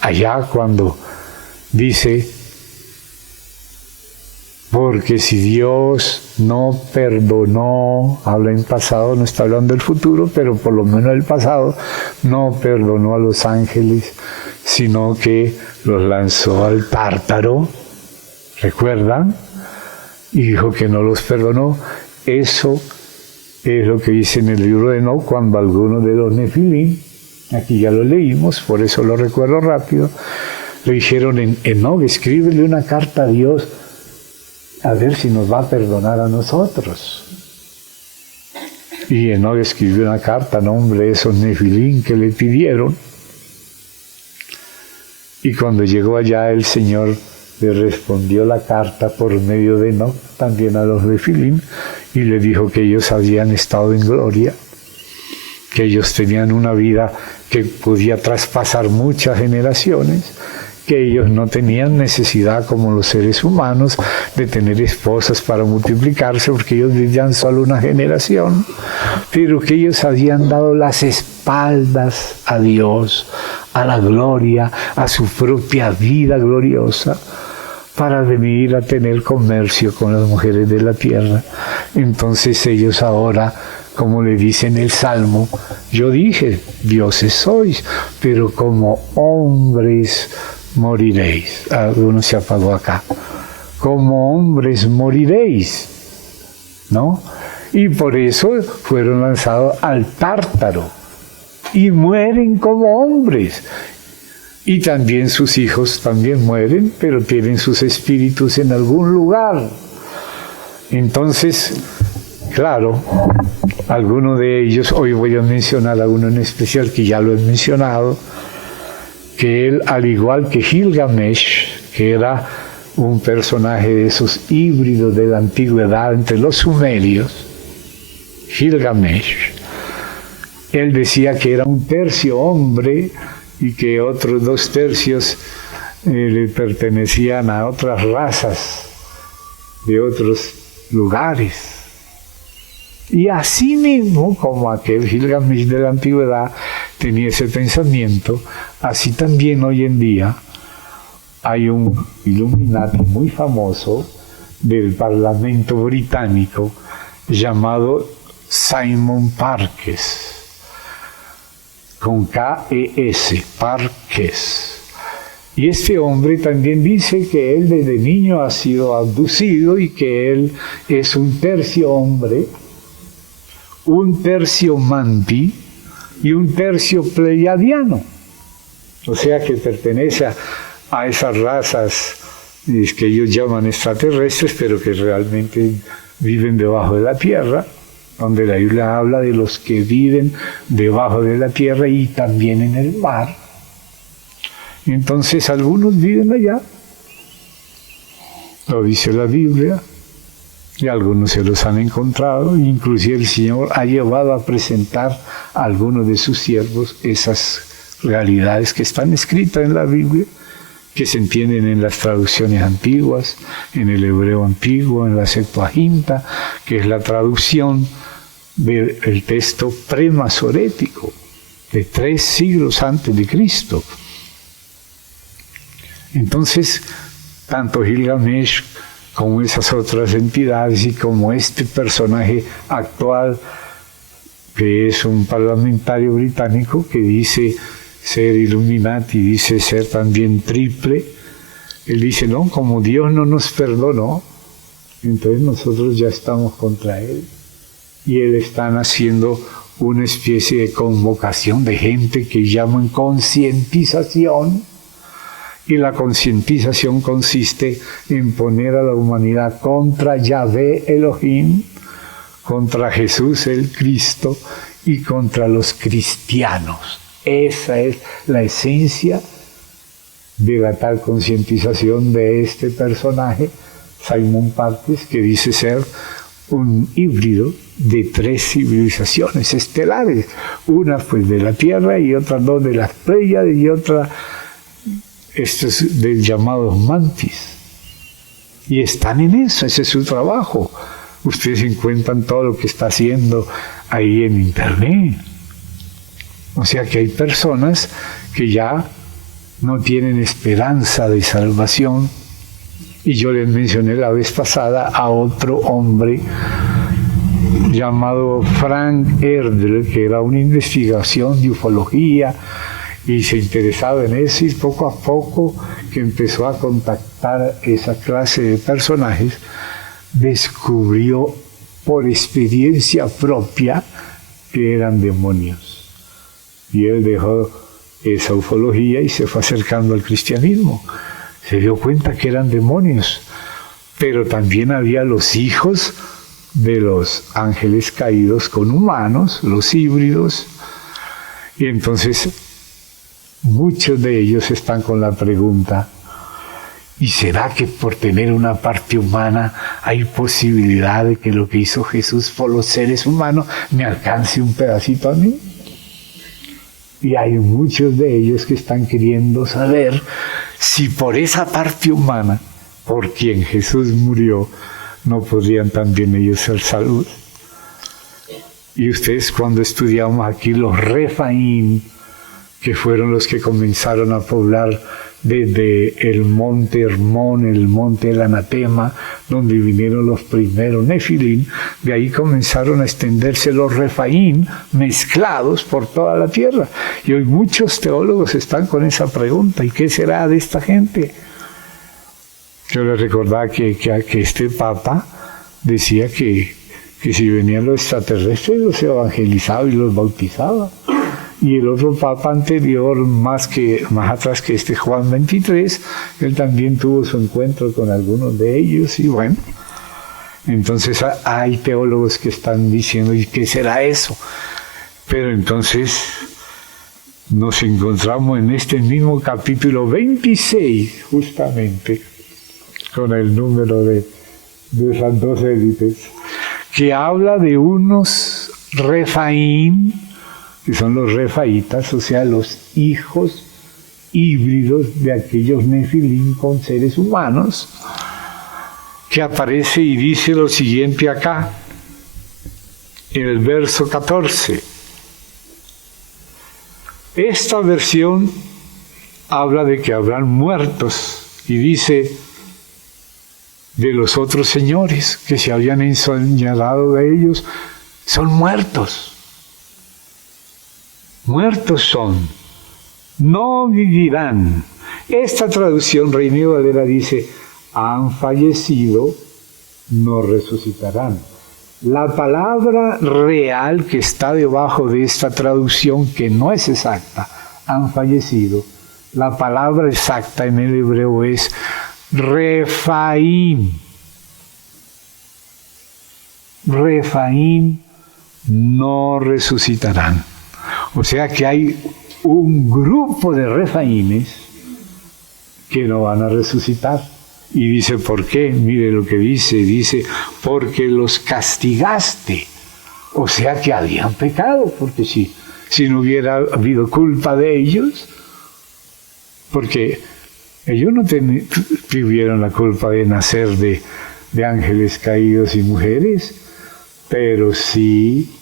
Allá cuando dice, porque si Dios no perdonó, habla en pasado, no está hablando del futuro, pero por lo menos el pasado, no perdonó a los ángeles, sino que los lanzó al Tártaro, ¿recuerdan? Y dijo que no los perdonó. Eso es lo que dice en el libro de Enoc, cuando algunos de los Nefilim, aquí ya lo leímos, por eso lo recuerdo rápido, le dijeron en Enoc, escríbele una carta a Dios, a ver si nos va a perdonar a nosotros. Y Enoc escribió una carta a nombre de esos Nefilim que le pidieron. Y cuando llegó allá, el Señor le respondió la carta por medio de Enoc, también a los Nefilim, y le dijo que ellos habían estado en gloria, que ellos tenían una vida que podía traspasar muchas generaciones, que ellos no tenían necesidad como los seres humanos de tener esposas para multiplicarse, porque ellos vivían solo una generación, pero que ellos habían dado las espaldas a Dios, a la gloria, a su propia vida gloriosa, para venir a tener comercio con las mujeres de la tierra. Entonces ellos ahora, como le dice en el Salmo, yo dije, dioses sois, pero como hombres moriréis. Uno se apagó acá. Como hombres moriréis, ¿no? Y por eso fueron lanzados al Tártaro y mueren como hombres. Y también sus hijos también mueren, pero tienen sus espíritus en algún lugar. Entonces, claro, alguno de ellos, hoy voy a mencionar a uno en especial que ya lo he mencionado, que él, al igual que Gilgamesh, que era un personaje de esos híbridos de la antigüedad entre los sumerios, Gilgamesh, él decía que era un tercio hombre y que otros 2 tercios le pertenecían a otras razas de otros lugares. Y así mismo, como aquel Gilgamesh de la antigüedad tenía ese pensamiento, así también hoy en día hay un Illuminati muy famoso del Parlamento británico llamado Simon Parkes, con K-E-S, Parkes. Y este hombre también dice que él desde niño ha sido abducido y que él es un tercio hombre, un tercio manti y un tercio pleiadiano. O sea que pertenece a esas razas que ellos llaman extraterrestres, pero que realmente viven debajo de la tierra, donde la Biblia habla de los que viven debajo de la tierra y también en el mar. Entonces algunos viven allá, lo dice la Biblia, y algunos se los han encontrado, inclusive el Señor ha llevado a presentar a algunos de sus siervos esas realidades que están escritas en la Biblia, que se entienden en las traducciones antiguas, en el hebreo antiguo, en la Septuaginta, que es la traducción del texto premasorético de 3 siglos antes de Cristo. Entonces, tanto Gilgamesh como esas otras entidades y como este personaje actual, que es un parlamentario británico que dice ser Illuminati, dice ser también triple, él dice, no, como Dios no nos perdonó, entonces nosotros ya estamos contra Él. Y Él está haciendo una especie de convocación de gente que llaman concientización. Y la concientización consiste en poner a la humanidad contra Yahvé Elohim, contra Jesús el Cristo y contra los cristianos. Esa es la esencia de la tal concientización de este personaje, Simon Parkes, que dice ser un híbrido de 3 civilizaciones estelares, una pues de la Tierra y otras 2 de las Pléyades y otra estos del llamados mantis. Y están en eso, ese es su trabajo. Ustedes encuentran todo lo que está haciendo ahí en internet. O sea que hay personas que ya no tienen esperanza de salvación. Y yo les mencioné la vez pasada a otro hombre llamado Frank Erdl, que era una investigación de ufología y se interesaba en eso, y poco a poco que empezó a contactar esa clase de personajes, descubrió por experiencia propia que eran demonios. Y él dejó esa ufología y se fue acercando al cristianismo. Se dio cuenta que eran demonios, pero también había los hijos de los ángeles caídos con humanos, los híbridos, y entonces muchos de ellos están con la pregunta: ¿y será que por tener una parte humana hay posibilidad de que lo que hizo Jesús por los seres humanos me alcance un pedacito a mí? Y hay muchos de ellos que están queriendo saber si por esa parte humana, por quien Jesús murió, no podrían también ellos ser salvos. Y ustedes, cuando estudiamos aquí los Refaín, que fueron los que comenzaron a poblar desde el monte Hermón, el monte del Anatema, donde vinieron los primeros Nefilín, de ahí comenzaron a extenderse los Refaín mezclados por toda la tierra. Y hoy muchos teólogos están con esa pregunta: ¿y qué será de esta gente? Yo les recordaba que este Papa decía que si venían los extraterrestres los evangelizaba y los bautizaba. Y el otro Papa anterior, más atrás que este, Juan XXIII, él también tuvo su encuentro con algunos de ellos, y bueno, entonces hay teólogos que están diciendo: ¿y qué será eso? Pero entonces nos encontramos en este mismo capítulo 26, justamente, con el número de esas dos élites, que habla de unos Refaín, que son los refaítas, o sea, los hijos híbridos de aquellos Nefilín con seres humanos, que aparece y dice lo siguiente acá, en el verso 14. Esta versión habla de que habrán muertos, y dice: de los otros señores que se habían señalado de ellos, son muertos. Muertos son, no vivirán. Esta traducción, Reina Valera, dice: han fallecido, no resucitarán. La palabra real que está debajo de esta traducción, que no es exacta, han fallecido, la palabra exacta en el hebreo es Refaín. Refaín, no resucitarán. O sea que hay un grupo de refaínes que no van a resucitar. Y dice: ¿por qué? Mire lo que dice. Dice: porque los castigaste. O sea que habían pecado, porque si no hubiera habido culpa de ellos, porque ellos no tuvieron la culpa de nacer de ángeles caídos y mujeres, pero sí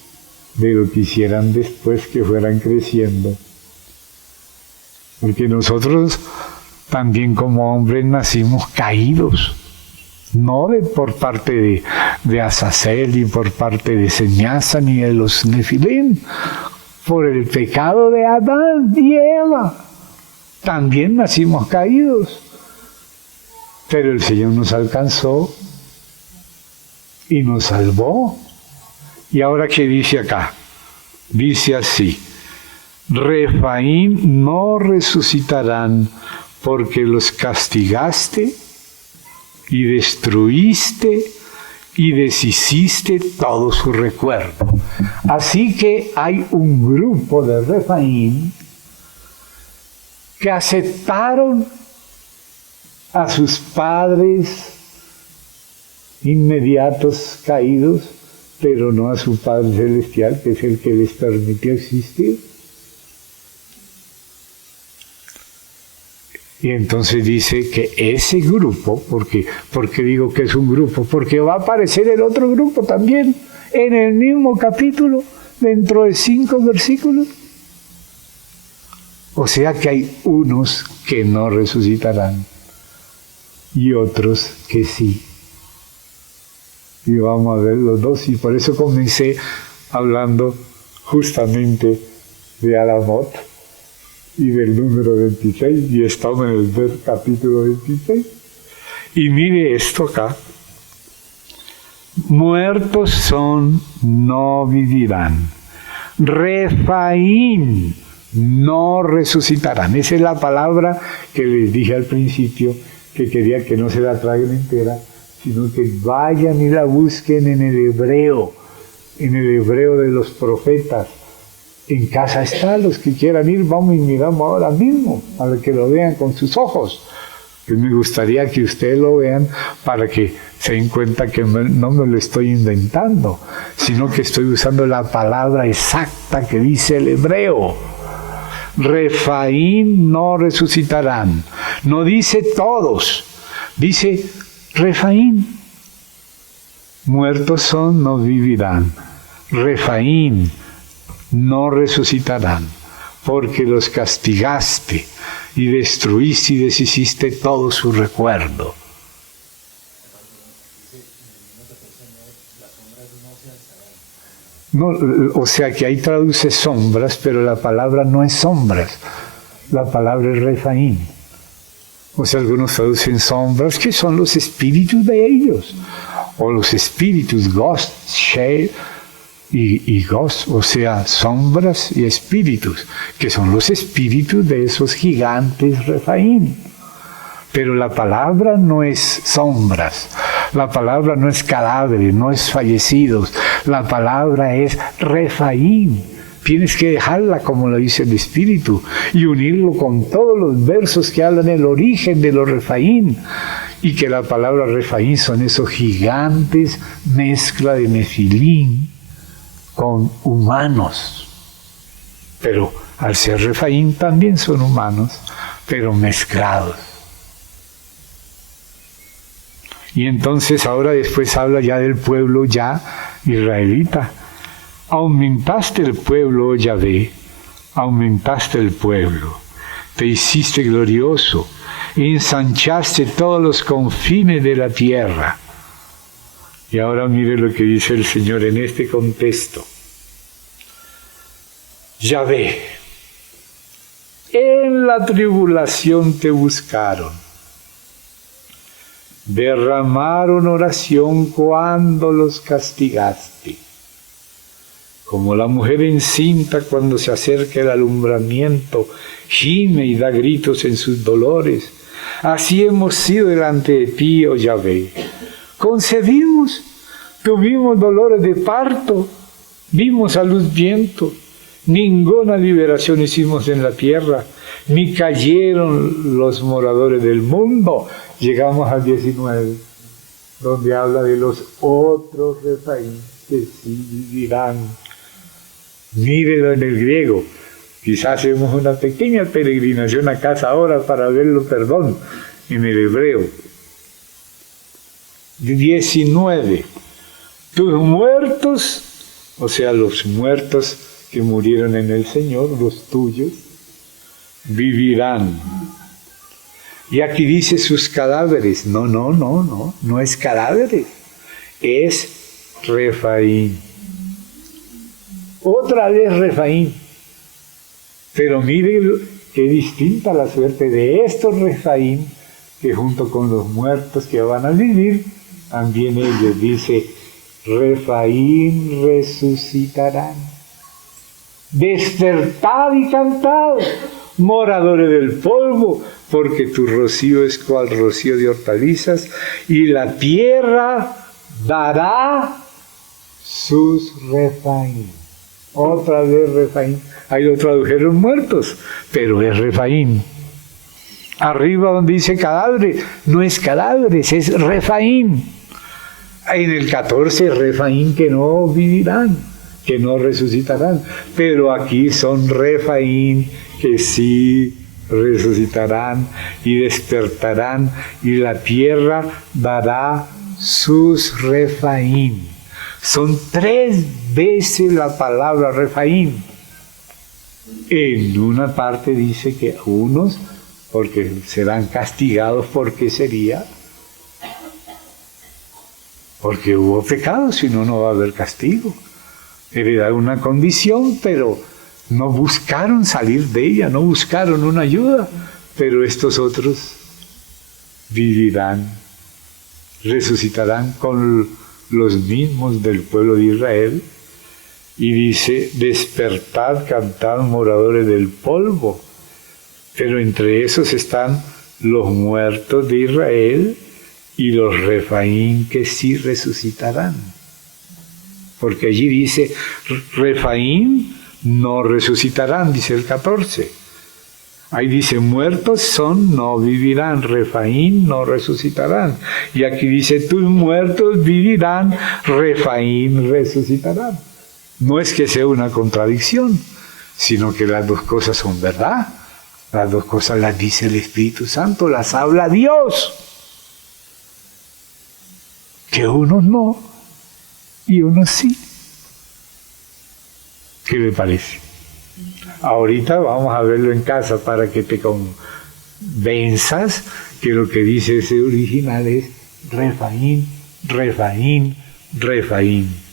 de lo que hicieran después que fueran creciendo. Porque nosotros también como hombres nacimos caídos, no por parte de Azazel, ni por parte de Señasa, ni de los Nefilín, por el pecado de Adán y Eva. También nacimos caídos, pero el Señor nos alcanzó y nos salvó. Y ahora, ¿qué dice acá? Dice así: Refaín no resucitarán, porque los castigaste y destruiste y deshiciste todo su recuerdo. Así que hay un grupo de Refaín que aceptaron a sus padres inmediatos caídos, pero no a su Padre Celestial, que es el que les permitió existir. Y entonces dice que ese grupo, ¿por qué digo que es un grupo? Porque va a aparecer el otro grupo también, en el mismo capítulo, dentro de 5 versículos. O sea que hay unos que no resucitarán y otros que sí. Y vamos a ver los dos, y por eso comencé hablando justamente de Alamot y del número 26, y estamos en el capítulo 26. Y mire esto acá: muertos son, no vivirán. Refaín, no resucitarán. Esa es la palabra que les dije al principio, que quería que no se la traigan entera, sino que vayan y la busquen en el hebreo de los profetas. En casa está, los que quieran ir, vamos y miramos ahora mismo, para que lo vean con sus ojos. Que me gustaría que ustedes lo vean para que se den cuenta que no me lo estoy inventando, sino que estoy usando la palabra exacta que dice el hebreo. Refaín no resucitarán. No dice todos, dice Refaín. Muertos son, no vivirán. Refaín, no resucitarán, porque los castigaste y destruiste y deshiciste todo su recuerdo. No, o sea que ahí traduce sombras, pero la palabra no es sombras, la palabra es Refaín. O sea, algunos traducen sombras, que son los espíritus de ellos, o los espíritus, ghost, shade, y ghost, o sea, sombras y espíritus, que son los espíritus de esos gigantes Refaín. Pero la palabra no es sombras, la palabra no es cadáveres, no es fallecidos, la palabra es Refaín. Tienes que dejarla como lo dice el Espíritu y unirlo con todos los versos que hablan del origen de los Refaín, y que la palabra Refaín son esos gigantes, mezcla de Nefilín con humanos. Pero al ser Refaín también son humanos, pero mezclados. Y entonces ahora después habla ya del pueblo ya israelita. Aumentaste el pueblo, oh Yahvé, aumentaste el pueblo, te hiciste glorioso, ensanchaste todos los confines de la tierra. Y ahora mire lo que dice el Señor en este contexto. Yahvé, en la tribulación te buscaron, derramaron oración cuando los castigaste. Como la mujer encinta cuando se acerca el alumbramiento, gime y da gritos en sus dolores. Así hemos sido delante de ti, oh Yahvé. Concebimos, tuvimos dolores de parto, vimos a luz viento, ninguna liberación hicimos en la tierra, ni cayeron los moradores del mundo. Llegamos al 19, donde habla de los otros Refaín que sí vivirán. Mírelo en el griego. Quizás hacemos una pequeña peregrinación a casa ahora para verlo, perdón, en el hebreo. 19. Tus muertos, o sea, los muertos que murieron en el Señor, los tuyos, vivirán. Y aquí dice sus cadáveres. No es cadáveres, es Refaín. Otra vez Refaín. Pero mire qué distinta la suerte de estos Refaín, que junto con los muertos que van a vivir, también ellos, dice, Refaín resucitarán. Despertad y cantad, moradores del polvo, porque tu rocío es cual rocío de hortalizas, y la tierra dará sus Refaín. Otra vez Refaín. Ahí lo tradujeron muertos, pero es Refaín. Arriba donde dice cadáveres, no es cadáveres, es Refaín. En el 14, Refaín que no vivirán, que no resucitarán. Pero aquí son Refaín que sí resucitarán y despertarán, y la tierra dará sus Refaín. Son 3 veces la palabra Refaín. En una parte dice que unos, porque serán castigados, ¿por qué sería? Porque hubo pecado, si no, no va a haber castigo. Heredar una condición, pero no buscaron salir de ella, no buscaron una ayuda, pero estos otros vivirán, resucitarán con los mismos del pueblo de Israel. Y dice, despertad, cantad, moradores del polvo. Pero entre esos están los muertos de Israel y los Refaín que sí resucitarán. Porque allí dice, Refaín no resucitarán, dice el 14. Ahí dice, muertos son, no vivirán, Refaín no resucitarán. Y aquí dice, tus muertos vivirán, Refaín resucitarán. No es que sea una contradicción, sino que las dos cosas son verdad. Las dos cosas las dice el Espíritu Santo, las habla Dios. Que unos no y unos sí. ¿Qué le parece? Ahorita vamos a verlo en casa para que te convenzas que lo que dice ese original es Refaín, Refaín, Refaín.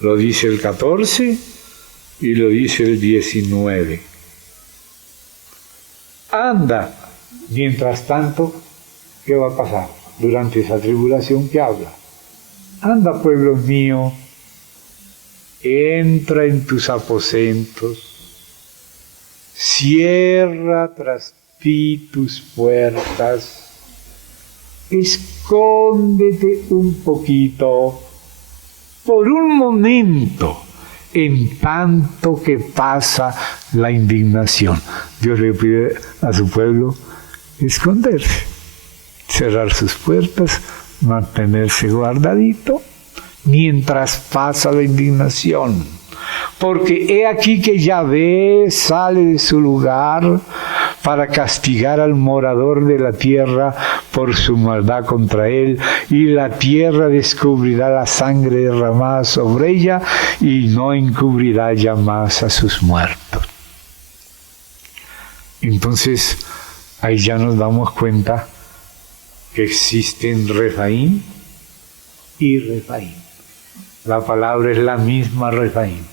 Lo dice el 14 y lo dice el 19. Anda, mientras tanto, ¿qué va a pasar durante esa tribulación que habla? Anda, pueblo mío, entra en tus aposentos, cierra tras ti tus puertas, escóndete un poquito, por un momento, en tanto que pasa la indignación. Dios le pide a su pueblo esconderse, cerrar sus puertas, mantenerse guardadito, mientras pasa la indignación. Porque he aquí que Yahvé sale de su lugar para castigar al morador de la tierra por su maldad contra él, y la tierra descubrirá la sangre derramada sobre ella y no encubrirá ya más a sus muertos. Entonces, ahí ya nos damos cuenta que existen Refaín y Refaín. La palabra es la misma, Refaín.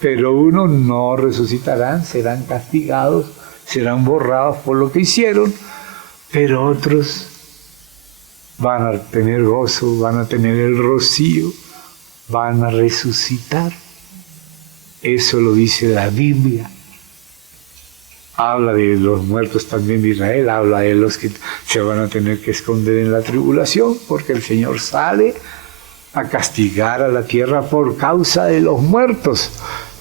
Pero unos no resucitarán, serán castigados, serán borrados por lo que hicieron, pero otros van a tener gozo, van a tener el rocío, van a resucitar. Eso lo dice la Biblia. Habla de los muertos también de Israel, habla de los que se van a tener que esconder en la tribulación, porque el Señor sale a castigar a la tierra por causa de los muertos,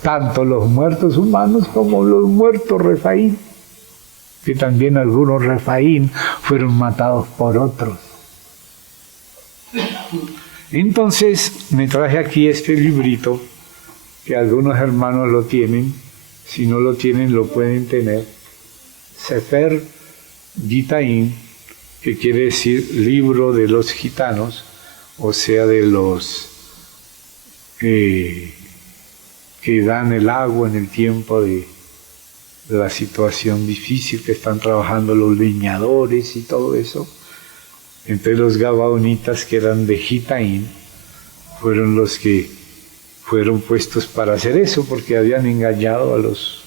tanto los muertos humanos como los muertos Refaín, que también algunos Refaín fueron matados por otros. Entonces me traje aquí este librito, que algunos hermanos lo tienen, si no lo tienen lo pueden tener, Sefer Gitaim, que quiere decir libro de los gitanos, o sea, de los que dan el agua en el tiempo de la situación difícil que están trabajando los leñadores y todo eso. Entonces los gabaonitas, que eran de Gitaim, fueron los que fueron puestos para hacer eso, porque habían engañado a los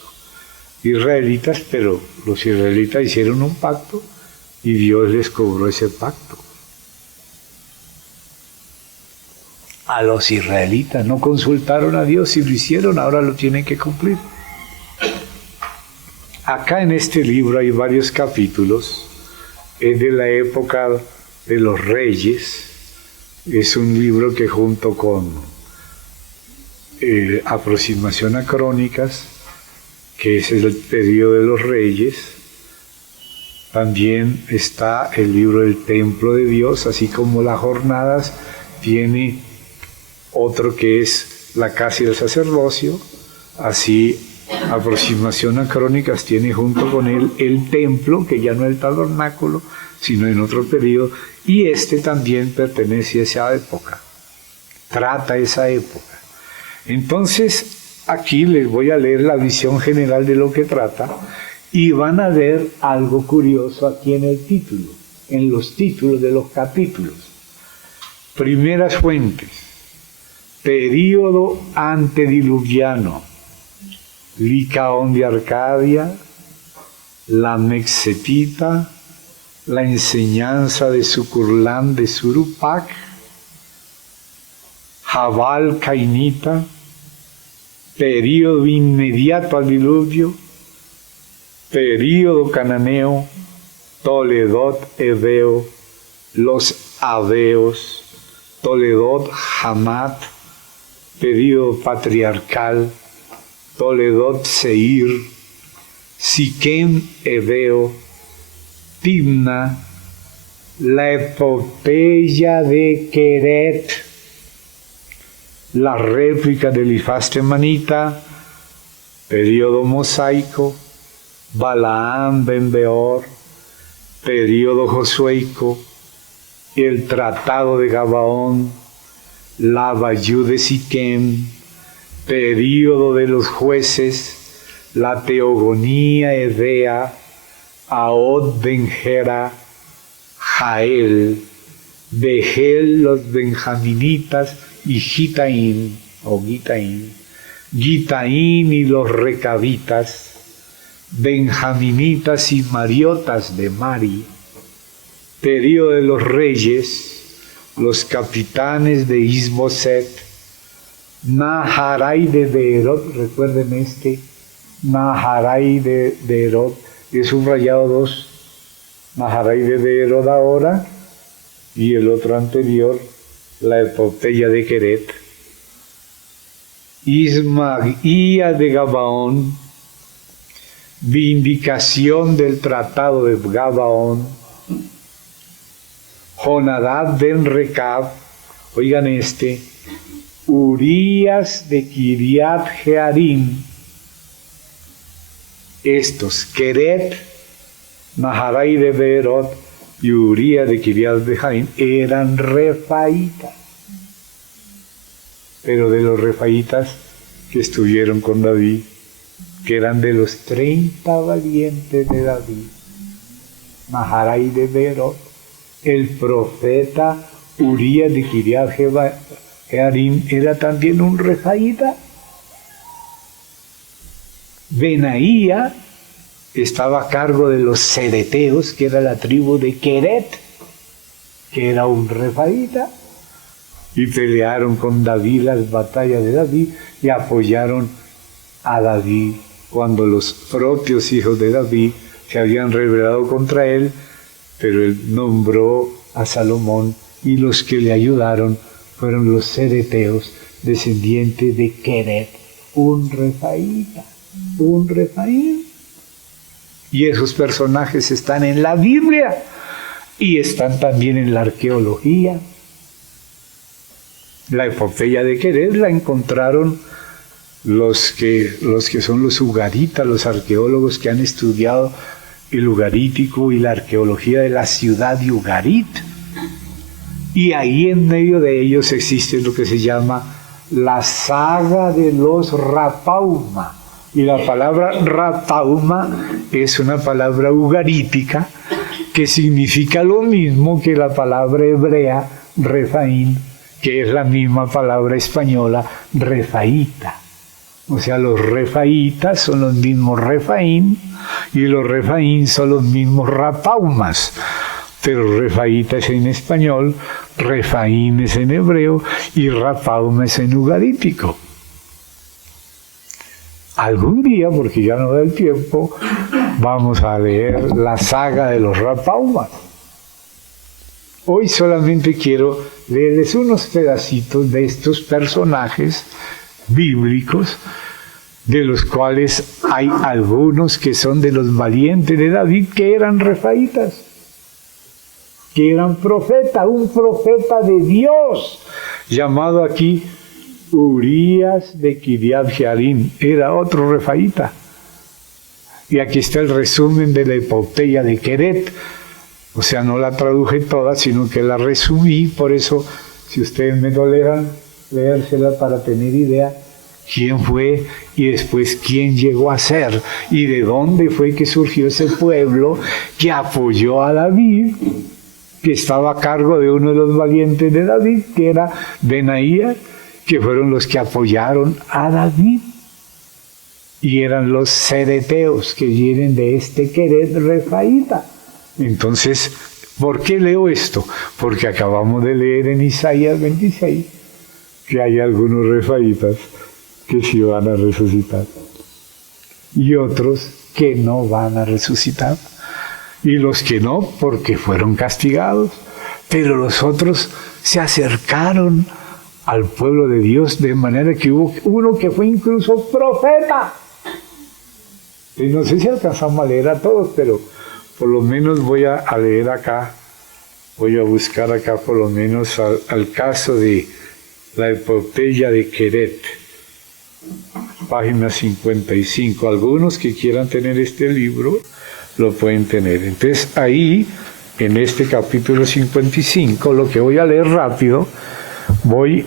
israelitas, pero los israelitas hicieron un pacto y Dios les cobró ese pacto. A los israelitas no consultaron a Dios y lo hicieron, ahora lo tienen que cumplir. Acá en este libro hay varios capítulos, es de la época de los reyes, es un libro que junto con aproximación a Crónicas, que es el periodo de los reyes, también está el libro del templo de Dios, así como las jornadas, tiene otro que es la casa y el sacerdocio, así Aproximación a Crónicas tiene junto con él el templo, que ya no es el tabernáculo, sino en otro periodo, y este también pertenece a esa época, trata esa época. Entonces, aquí les voy a leer la visión general de lo que trata, y van a ver algo curioso aquí en el título, en los títulos de los capítulos. Primeras fuentes, período antediluviano, Licaón de Arcadia, la Mexetita, la enseñanza de Sucurlán de Surupac, Jabal Cainita, período inmediato al diluvio, período cananeo, Toledot Ebeo, los Abeos, Toledot Hamat, período patriarcal, Toledot Seir, Siquem Ebeo, Timna, la epopeya de Queret, la réplica del Elifaz temanita, período mosaico, Balaam ben Beor, período josueico, el tratado de Gabaón, la Bayú de Siquem, período de los jueces, la teogonía hebrea, Aod ben Gera, Jael, Behel los benjaminitas y Gitaín, o Gitaín, Gitaín y los recabitas, benjaminitas y mariotas de Mari, período de los reyes, los capitanes de Isboset, Naharai de Beerot, recuerden este, Naharai de Beerot, he subrayado dos, Naharai de Beerot ahora, y el otro anterior, la epopeya de Queret, Ismaía de Gabaón, vindicación del tratado de Gabaón, Jonadab ben Recab, oigan este, Urías de Kiriat Jearim, estos, Queret, Naharai de Beerot y Urías de Kiriat Jearim, eran refaítas, pero de los refaítas que estuvieron con David, que eran de los 30 valientes de David, Naharai de Beerot, el profeta Urías de Kiriat Jearim era también un refaíta. Benaía estaba a cargo de los cereteos, que era la tribu de Queret, que era un refaíta, y pelearon con David las batallas de David y apoyaron a David cuando los propios hijos de David se habían rebelado contra él, pero él nombró a Salomón y los que le ayudaron fueron los cereteos, descendientes de Queret, un refaíta, un refaín. Y esos personajes están en la Biblia y están también en la arqueología. La epopeya de Queret la encontraron los que son los ugaritas, los arqueólogos que han estudiado el ugarítico y la arqueología de la ciudad de Ugarit. Y ahí en medio de ellos existe lo que se llama la saga de los Rapauma. Y la palabra Rapauma es una palabra ugarítica que significa lo mismo que la palabra hebrea Refaín, que es la misma palabra española refaíta. O sea, los refaítas son los mismos refaín y los refaín son los mismos rapaumas. Pero refaíta es en español, refaín es en hebreo y rapauma es en ugarítico. Algún día, porque ya no da el tiempo, vamos a leer la saga de los rapaumas. Hoy solamente quiero leerles unos pedacitos de estos personajes bíblicos, de los cuales hay algunos que son de los valientes de David, que eran refaítas, que eran profetas, un profeta de Dios, llamado aquí Urías de Kiriat Jearim, era otro refaíta. Y aquí está el resumen de la epopeya de Queret. O sea, no la traduje toda, sino que la resumí. Por eso, si ustedes me toleran, leérsela para tener idea quién fue y después quién llegó a ser y de dónde fue que surgió ese pueblo que apoyó a David, que estaba a cargo de uno de los valientes de David, que era Benaías, que fueron los que apoyaron a David. Y eran los cereteos que vienen de este Queret refaíta. Entonces, ¿por qué leo esto? Porque acabamos de leer en Isaías 26 que hay algunos refaítas que sí van a resucitar y otros que no van a resucitar. Y los que no, porque fueron castigados. Pero los otros se acercaron al pueblo de Dios de manera que hubo uno que fue incluso profeta. Y no sé si alcanzamos a leer a todos, pero por lo menos voy a leer acá, voy a buscar acá por lo menos al caso de la epopeya de Queret, página 55. Algunos que quieran tener este libro lo pueden tener. Entonces ahí, en este capítulo 55, lo que voy a leer rápido, voy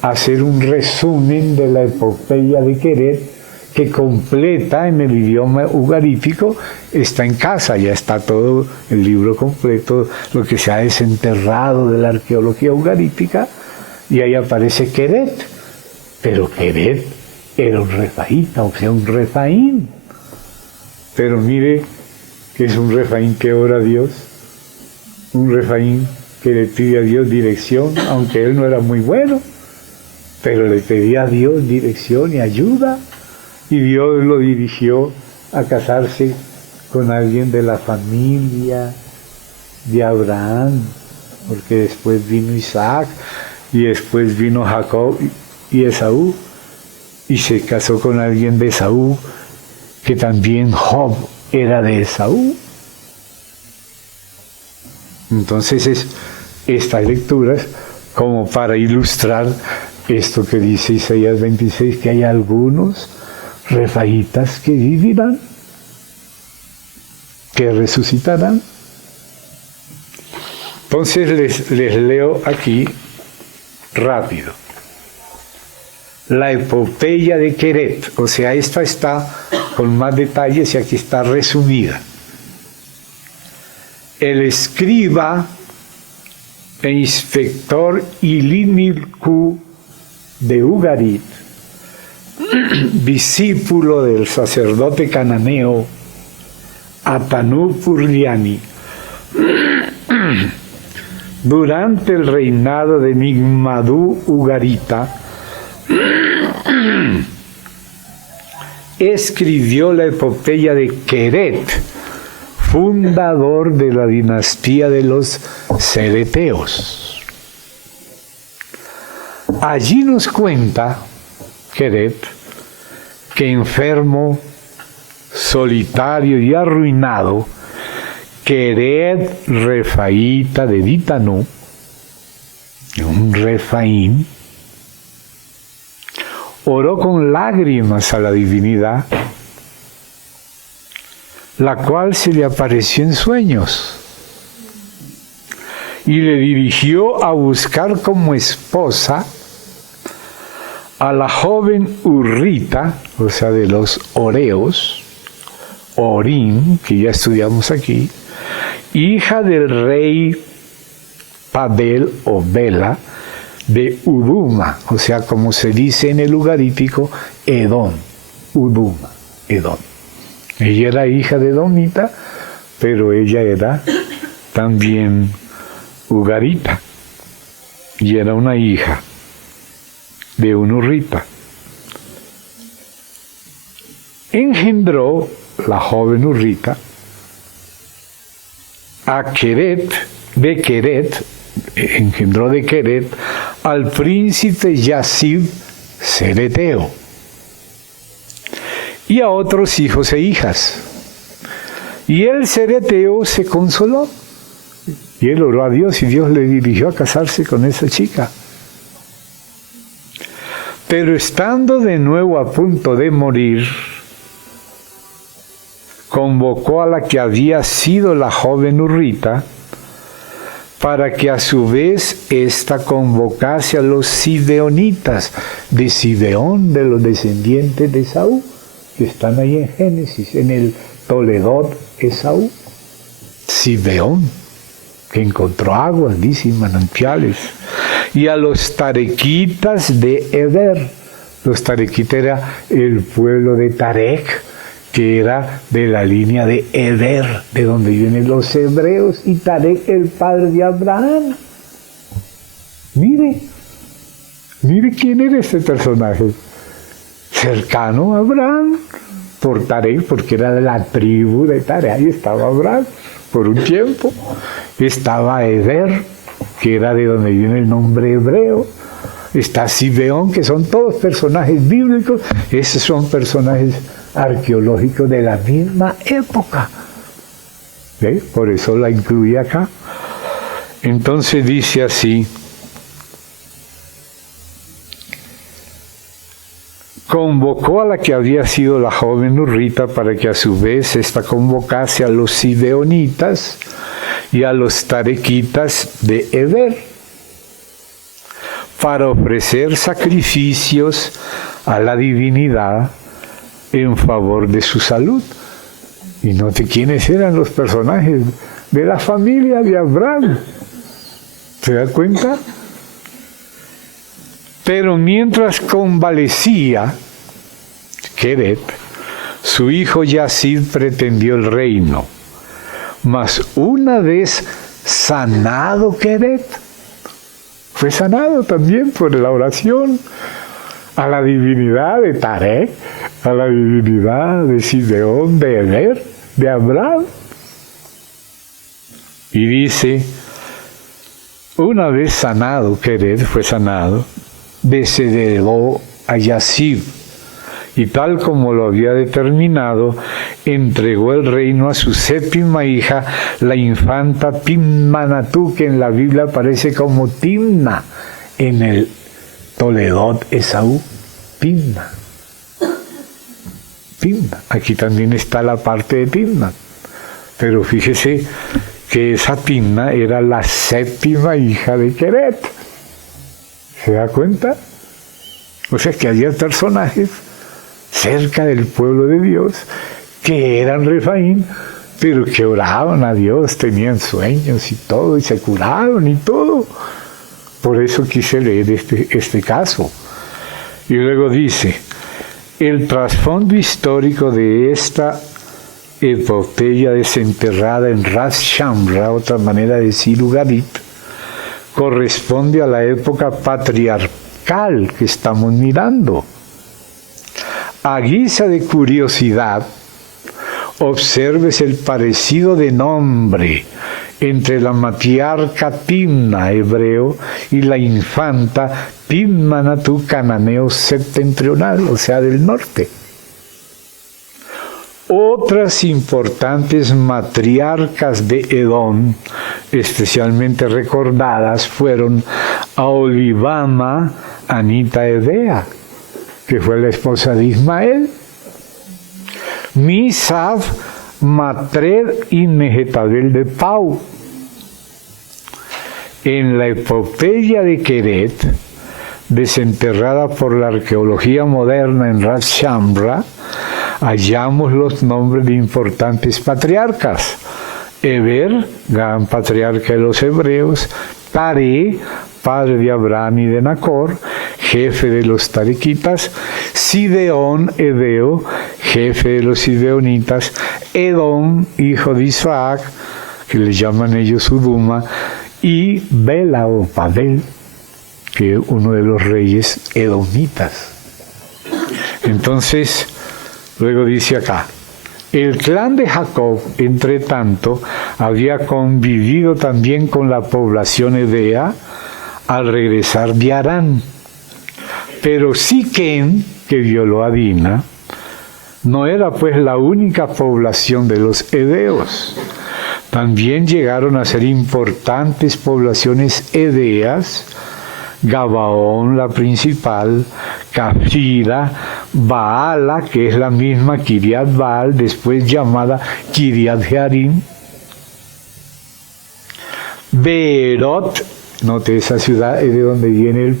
a hacer un resumen de la epopeya de Queret, que completa en el idioma ugarítico, está en casa, ya está todo el libro completo, lo que se ha desenterrado de la arqueología ugarítica, y ahí aparece Queret. Pero Queret era un refaíta, o sea, un refaín. Pero mire que es un refaín que ora a Dios, un refaín que le pide a Dios dirección, aunque él no era muy bueno, pero le pedía a Dios dirección y ayuda. Y Dios lo dirigió a casarse con alguien de la familia de Abraham, porque después vino Isaac, y después vino Jacob y Esaú, y se casó con alguien de Esaú, que también Job era de Esaú. Entonces estas lecturas como para ilustrar esto que dice Isaías 26, que hay algunos refaítas que vivirán, que resucitarán. Entonces les leo aquí rápido. La epopeya de Queret, o sea, esta está con más detalles y aquí está resumida. El escriba e inspector Ilinilcu de Ugarit, discípulo del sacerdote cananeo Atanú Purliani, durante el reinado de Migmadú Ugarita, escribió la epopeya de Queret, fundador de la dinastía de los cereteos. Allí nos cuenta Queret que enfermo, solitario y arruinado, Queret refaíta de Ditanú, un refaín, oró con lágrimas a la divinidad, la cual se le apareció en sueños y le dirigió a buscar como esposa a la joven Urrita, o sea, de los Oreos, Orim, que ya estudiamos aquí, hija del rey Padel o Bela de Uduma, o sea, como se dice en el ugarítico, Edom, Uduma, Edom. Ella era hija de Edomita, pero ella era también ugarita, y era una hija de un urrita. Engendró la joven urrita a Queret, engendró de Queret al príncipe Yasib cereteo y a otros hijos e hijas. Y el cereteo se consoló y él oró a Dios y Dios le dirigió a casarse con esa chica. Pero estando de nuevo a punto de morir, convocó a la que había sido la joven hurrita, para que a su vez ésta convocase a los sibeonitas de Sibeón, de los descendientes de Esaú, que están ahí en Génesis, en el Toledot Esaú. Sibeón, que encontró aguas, dice, manantiales. Y a los tarequitas de Eber. Los tarequitas era el pueblo de Tarek, que era de la línea de Eber, de donde vienen los hebreos, y Tarek, el padre de Abraham. Mire quién era este personaje. Cercano a Abraham, por Tarek, porque era de la tribu de Tarek. Ahí estaba Abraham por un tiempo. Estaba Eber, que era de donde viene el nombre hebreo. Está Sibeón, que son todos personajes bíblicos. Esos son personajes arqueológicos de la misma época. ¿Ve? Por eso la incluí acá. Entonces dice así: convocó a la que había sido la joven hurrita para que a su vez ésta convocase a los sibeonitas y a los tarequitas de Eber para ofrecer sacrificios a la divinidad en favor de su salud. Y note quiénes eran los personajes de la familia de Abraham. ¿Se da cuenta? Pero mientras convalecía Queret, su hijo Yacid pretendió el reino. Mas una vez sanado Queret, fue sanado también por la oración a la divinidad de Tarek, a la divinidad de Sibeón, de Eber, de Abraham. Y dice, una vez sanado Queret, fue sanado, desheredó a Yacid, y tal como lo había determinado, entregó el reino a su séptima hija, la infanta Timmanatú, que en la Biblia aparece como Timna, en el Toledot Esaú, Timna. Timna. Aquí también está la parte de Timna. Pero fíjese que esa Timna era la séptima hija de Queret. ¿Se da cuenta? O sea que había personajes cerca del pueblo de Dios que eran Refaín, pero que oraban a Dios, tenían sueños y todo, y se curaron y todo. Por eso quise leer este caso. Y luego dice, el trasfondo histórico de esta epopeya desenterrada en Ras Shamra, otra manera de decir Ugarit, corresponde a la época patriarcal que estamos mirando. A guisa de curiosidad, observes el parecido de nombre entre la matriarca Timna, hebreo, y la infanta Timmanatú, cananeo septentrional, o sea, del norte. Otras importantes matriarcas de Edom, especialmente recordadas, fueron Aholibama, Anita Edea, que fue la esposa de Ismael, Misad, Matred y Mehetabel de Pau. En la epopeya de Queret, desenterrada por la arqueología moderna en Ras Shamra, hallamos los nombres de importantes patriarcas. Eber, gran patriarca de los hebreos; Tare, padre de Abraham y de Nacor, jefe de los tarequitas; Sibeón, Edeo, jefe de los sibeonitas; Edom, hijo de Isaac, que le llaman ellos Uduma; y Bela o Babel, que es uno de los reyes edomitas. Entonces, luego dice acá, el clan de Jacob, entre tanto, había convivido también con la población hebrea al regresar de Harán. Pero Siquem, que violó a Dina, no era pues la única población de los heveos. También llegaron a ser importantes poblaciones heveas, Gabaón la principal, Cafira, Baala, que es la misma Kiriat Baal, después llamada Kiriat Jearim, Beerot, note esa ciudad, es de donde viene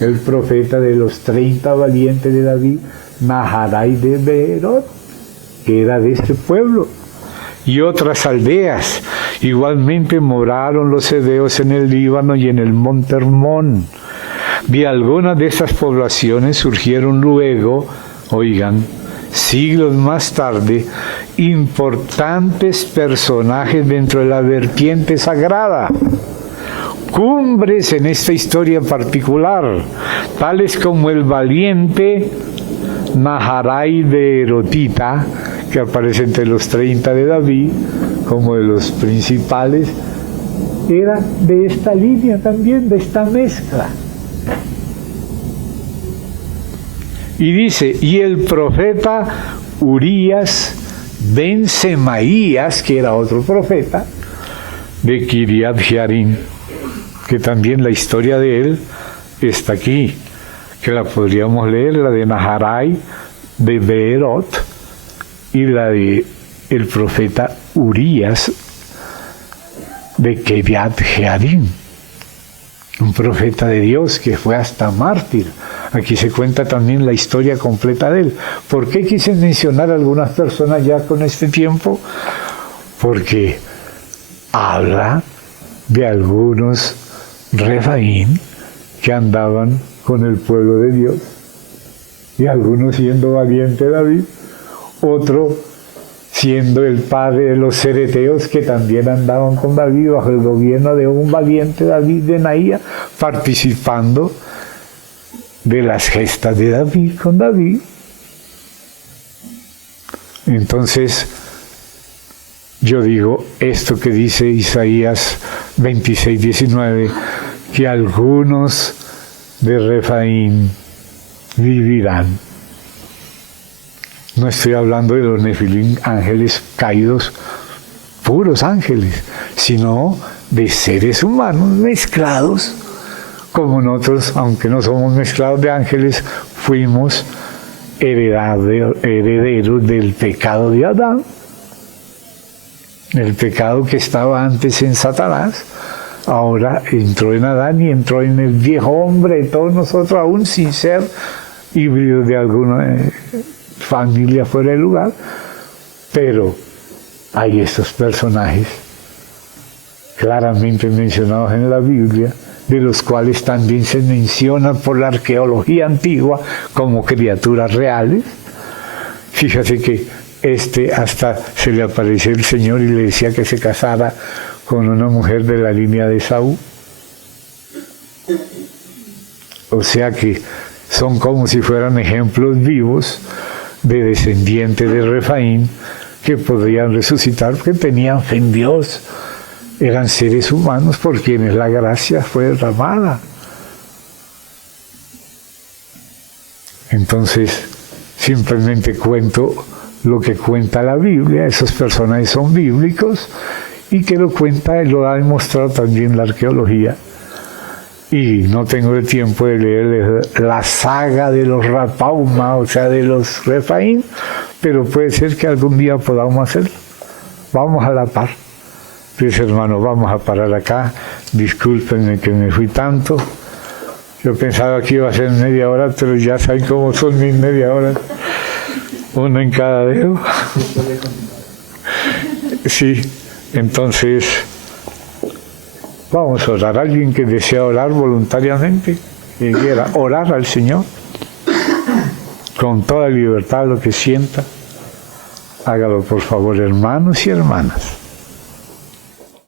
el profeta de los 30 valientes de David, Naharai de Beerot, que era de este pueblo, y otras aldeas. Igualmente moraron los heveos en el Líbano y en el monte Hermón. De algunas de estas poblaciones surgieron luego, oigan, siglos más tarde, importantes personajes dentro de la vertiente sagrada, cumbres en esta historia particular, tales como el valiente Naharai de Erotita, que aparece entre los 30 de David, como de los principales, era de esta línea también, de esta mezcla. Y dice, y el profeta Urías ben Semaías, que era otro profeta, de Kiriat Jearim, que también la historia de él está aquí, que la podríamos leer, la de Naharai, de Beerot, y la de el profeta Urías, de Kiriat Jearim, un profeta de Dios que fue hasta mártir. Aquí se cuenta también la historia completa de él. ¿Por qué quise mencionar a algunas personas ya con este tiempo? Porque habla de algunos Refaín que andaban con el pueblo de Dios, y algunos siendo valiente David, otro siendo el padre de los cereteos que también andaban con David bajo el gobierno de un valiente David de Naía, participando de las gestas de David con David. Entonces, yo digo esto que dice Isaías 26:19, que algunos de Refaín vivirán. No estoy hablando de los Nefilim, ángeles caídos, puros ángeles, sino de seres humanos mezclados, como nosotros, aunque no somos mezclados de ángeles, fuimos herederos del pecado de Adán, el pecado que estaba antes en Satanás, ahora entró en Adán y entró en el viejo hombre de todos nosotros, aún sin ser híbridos de alguna familia fuera de lugar, pero hay estos personajes claramente mencionados en la Biblia, de los cuales también se mencionan por la arqueología antigua como criaturas reales. Fíjate que hasta se le apareció el Señor y le decía que se casara con una mujer de la línea de Saúl. O sea que son como si fueran ejemplos vivos de descendientes de Refaín que podrían resucitar porque tenían fe en Dios. Eran seres humanos por quienes la gracia fue derramada. Entonces, simplemente cuento lo que cuenta la Biblia. Esos personajes son bíblicos y que lo cuenta y lo ha demostrado también la arqueología. Y no tengo el tiempo de leer la saga de los Rapauma, o sea, de los Refaín, pero puede ser que algún día podamos hacerlo. Vamos a la par. Pues hermano, vamos a parar acá. Discúlpenme que me fui tanto. Yo pensaba que iba a ser media hora, pero ya saben cómo son mis media horas. Uno en cada dedo. Sí, entonces vamos a orar. Alguien que desea orar voluntariamente, que quiera orar al Señor con toda libertad, lo que sienta, hágalo por favor, hermanos y hermanas.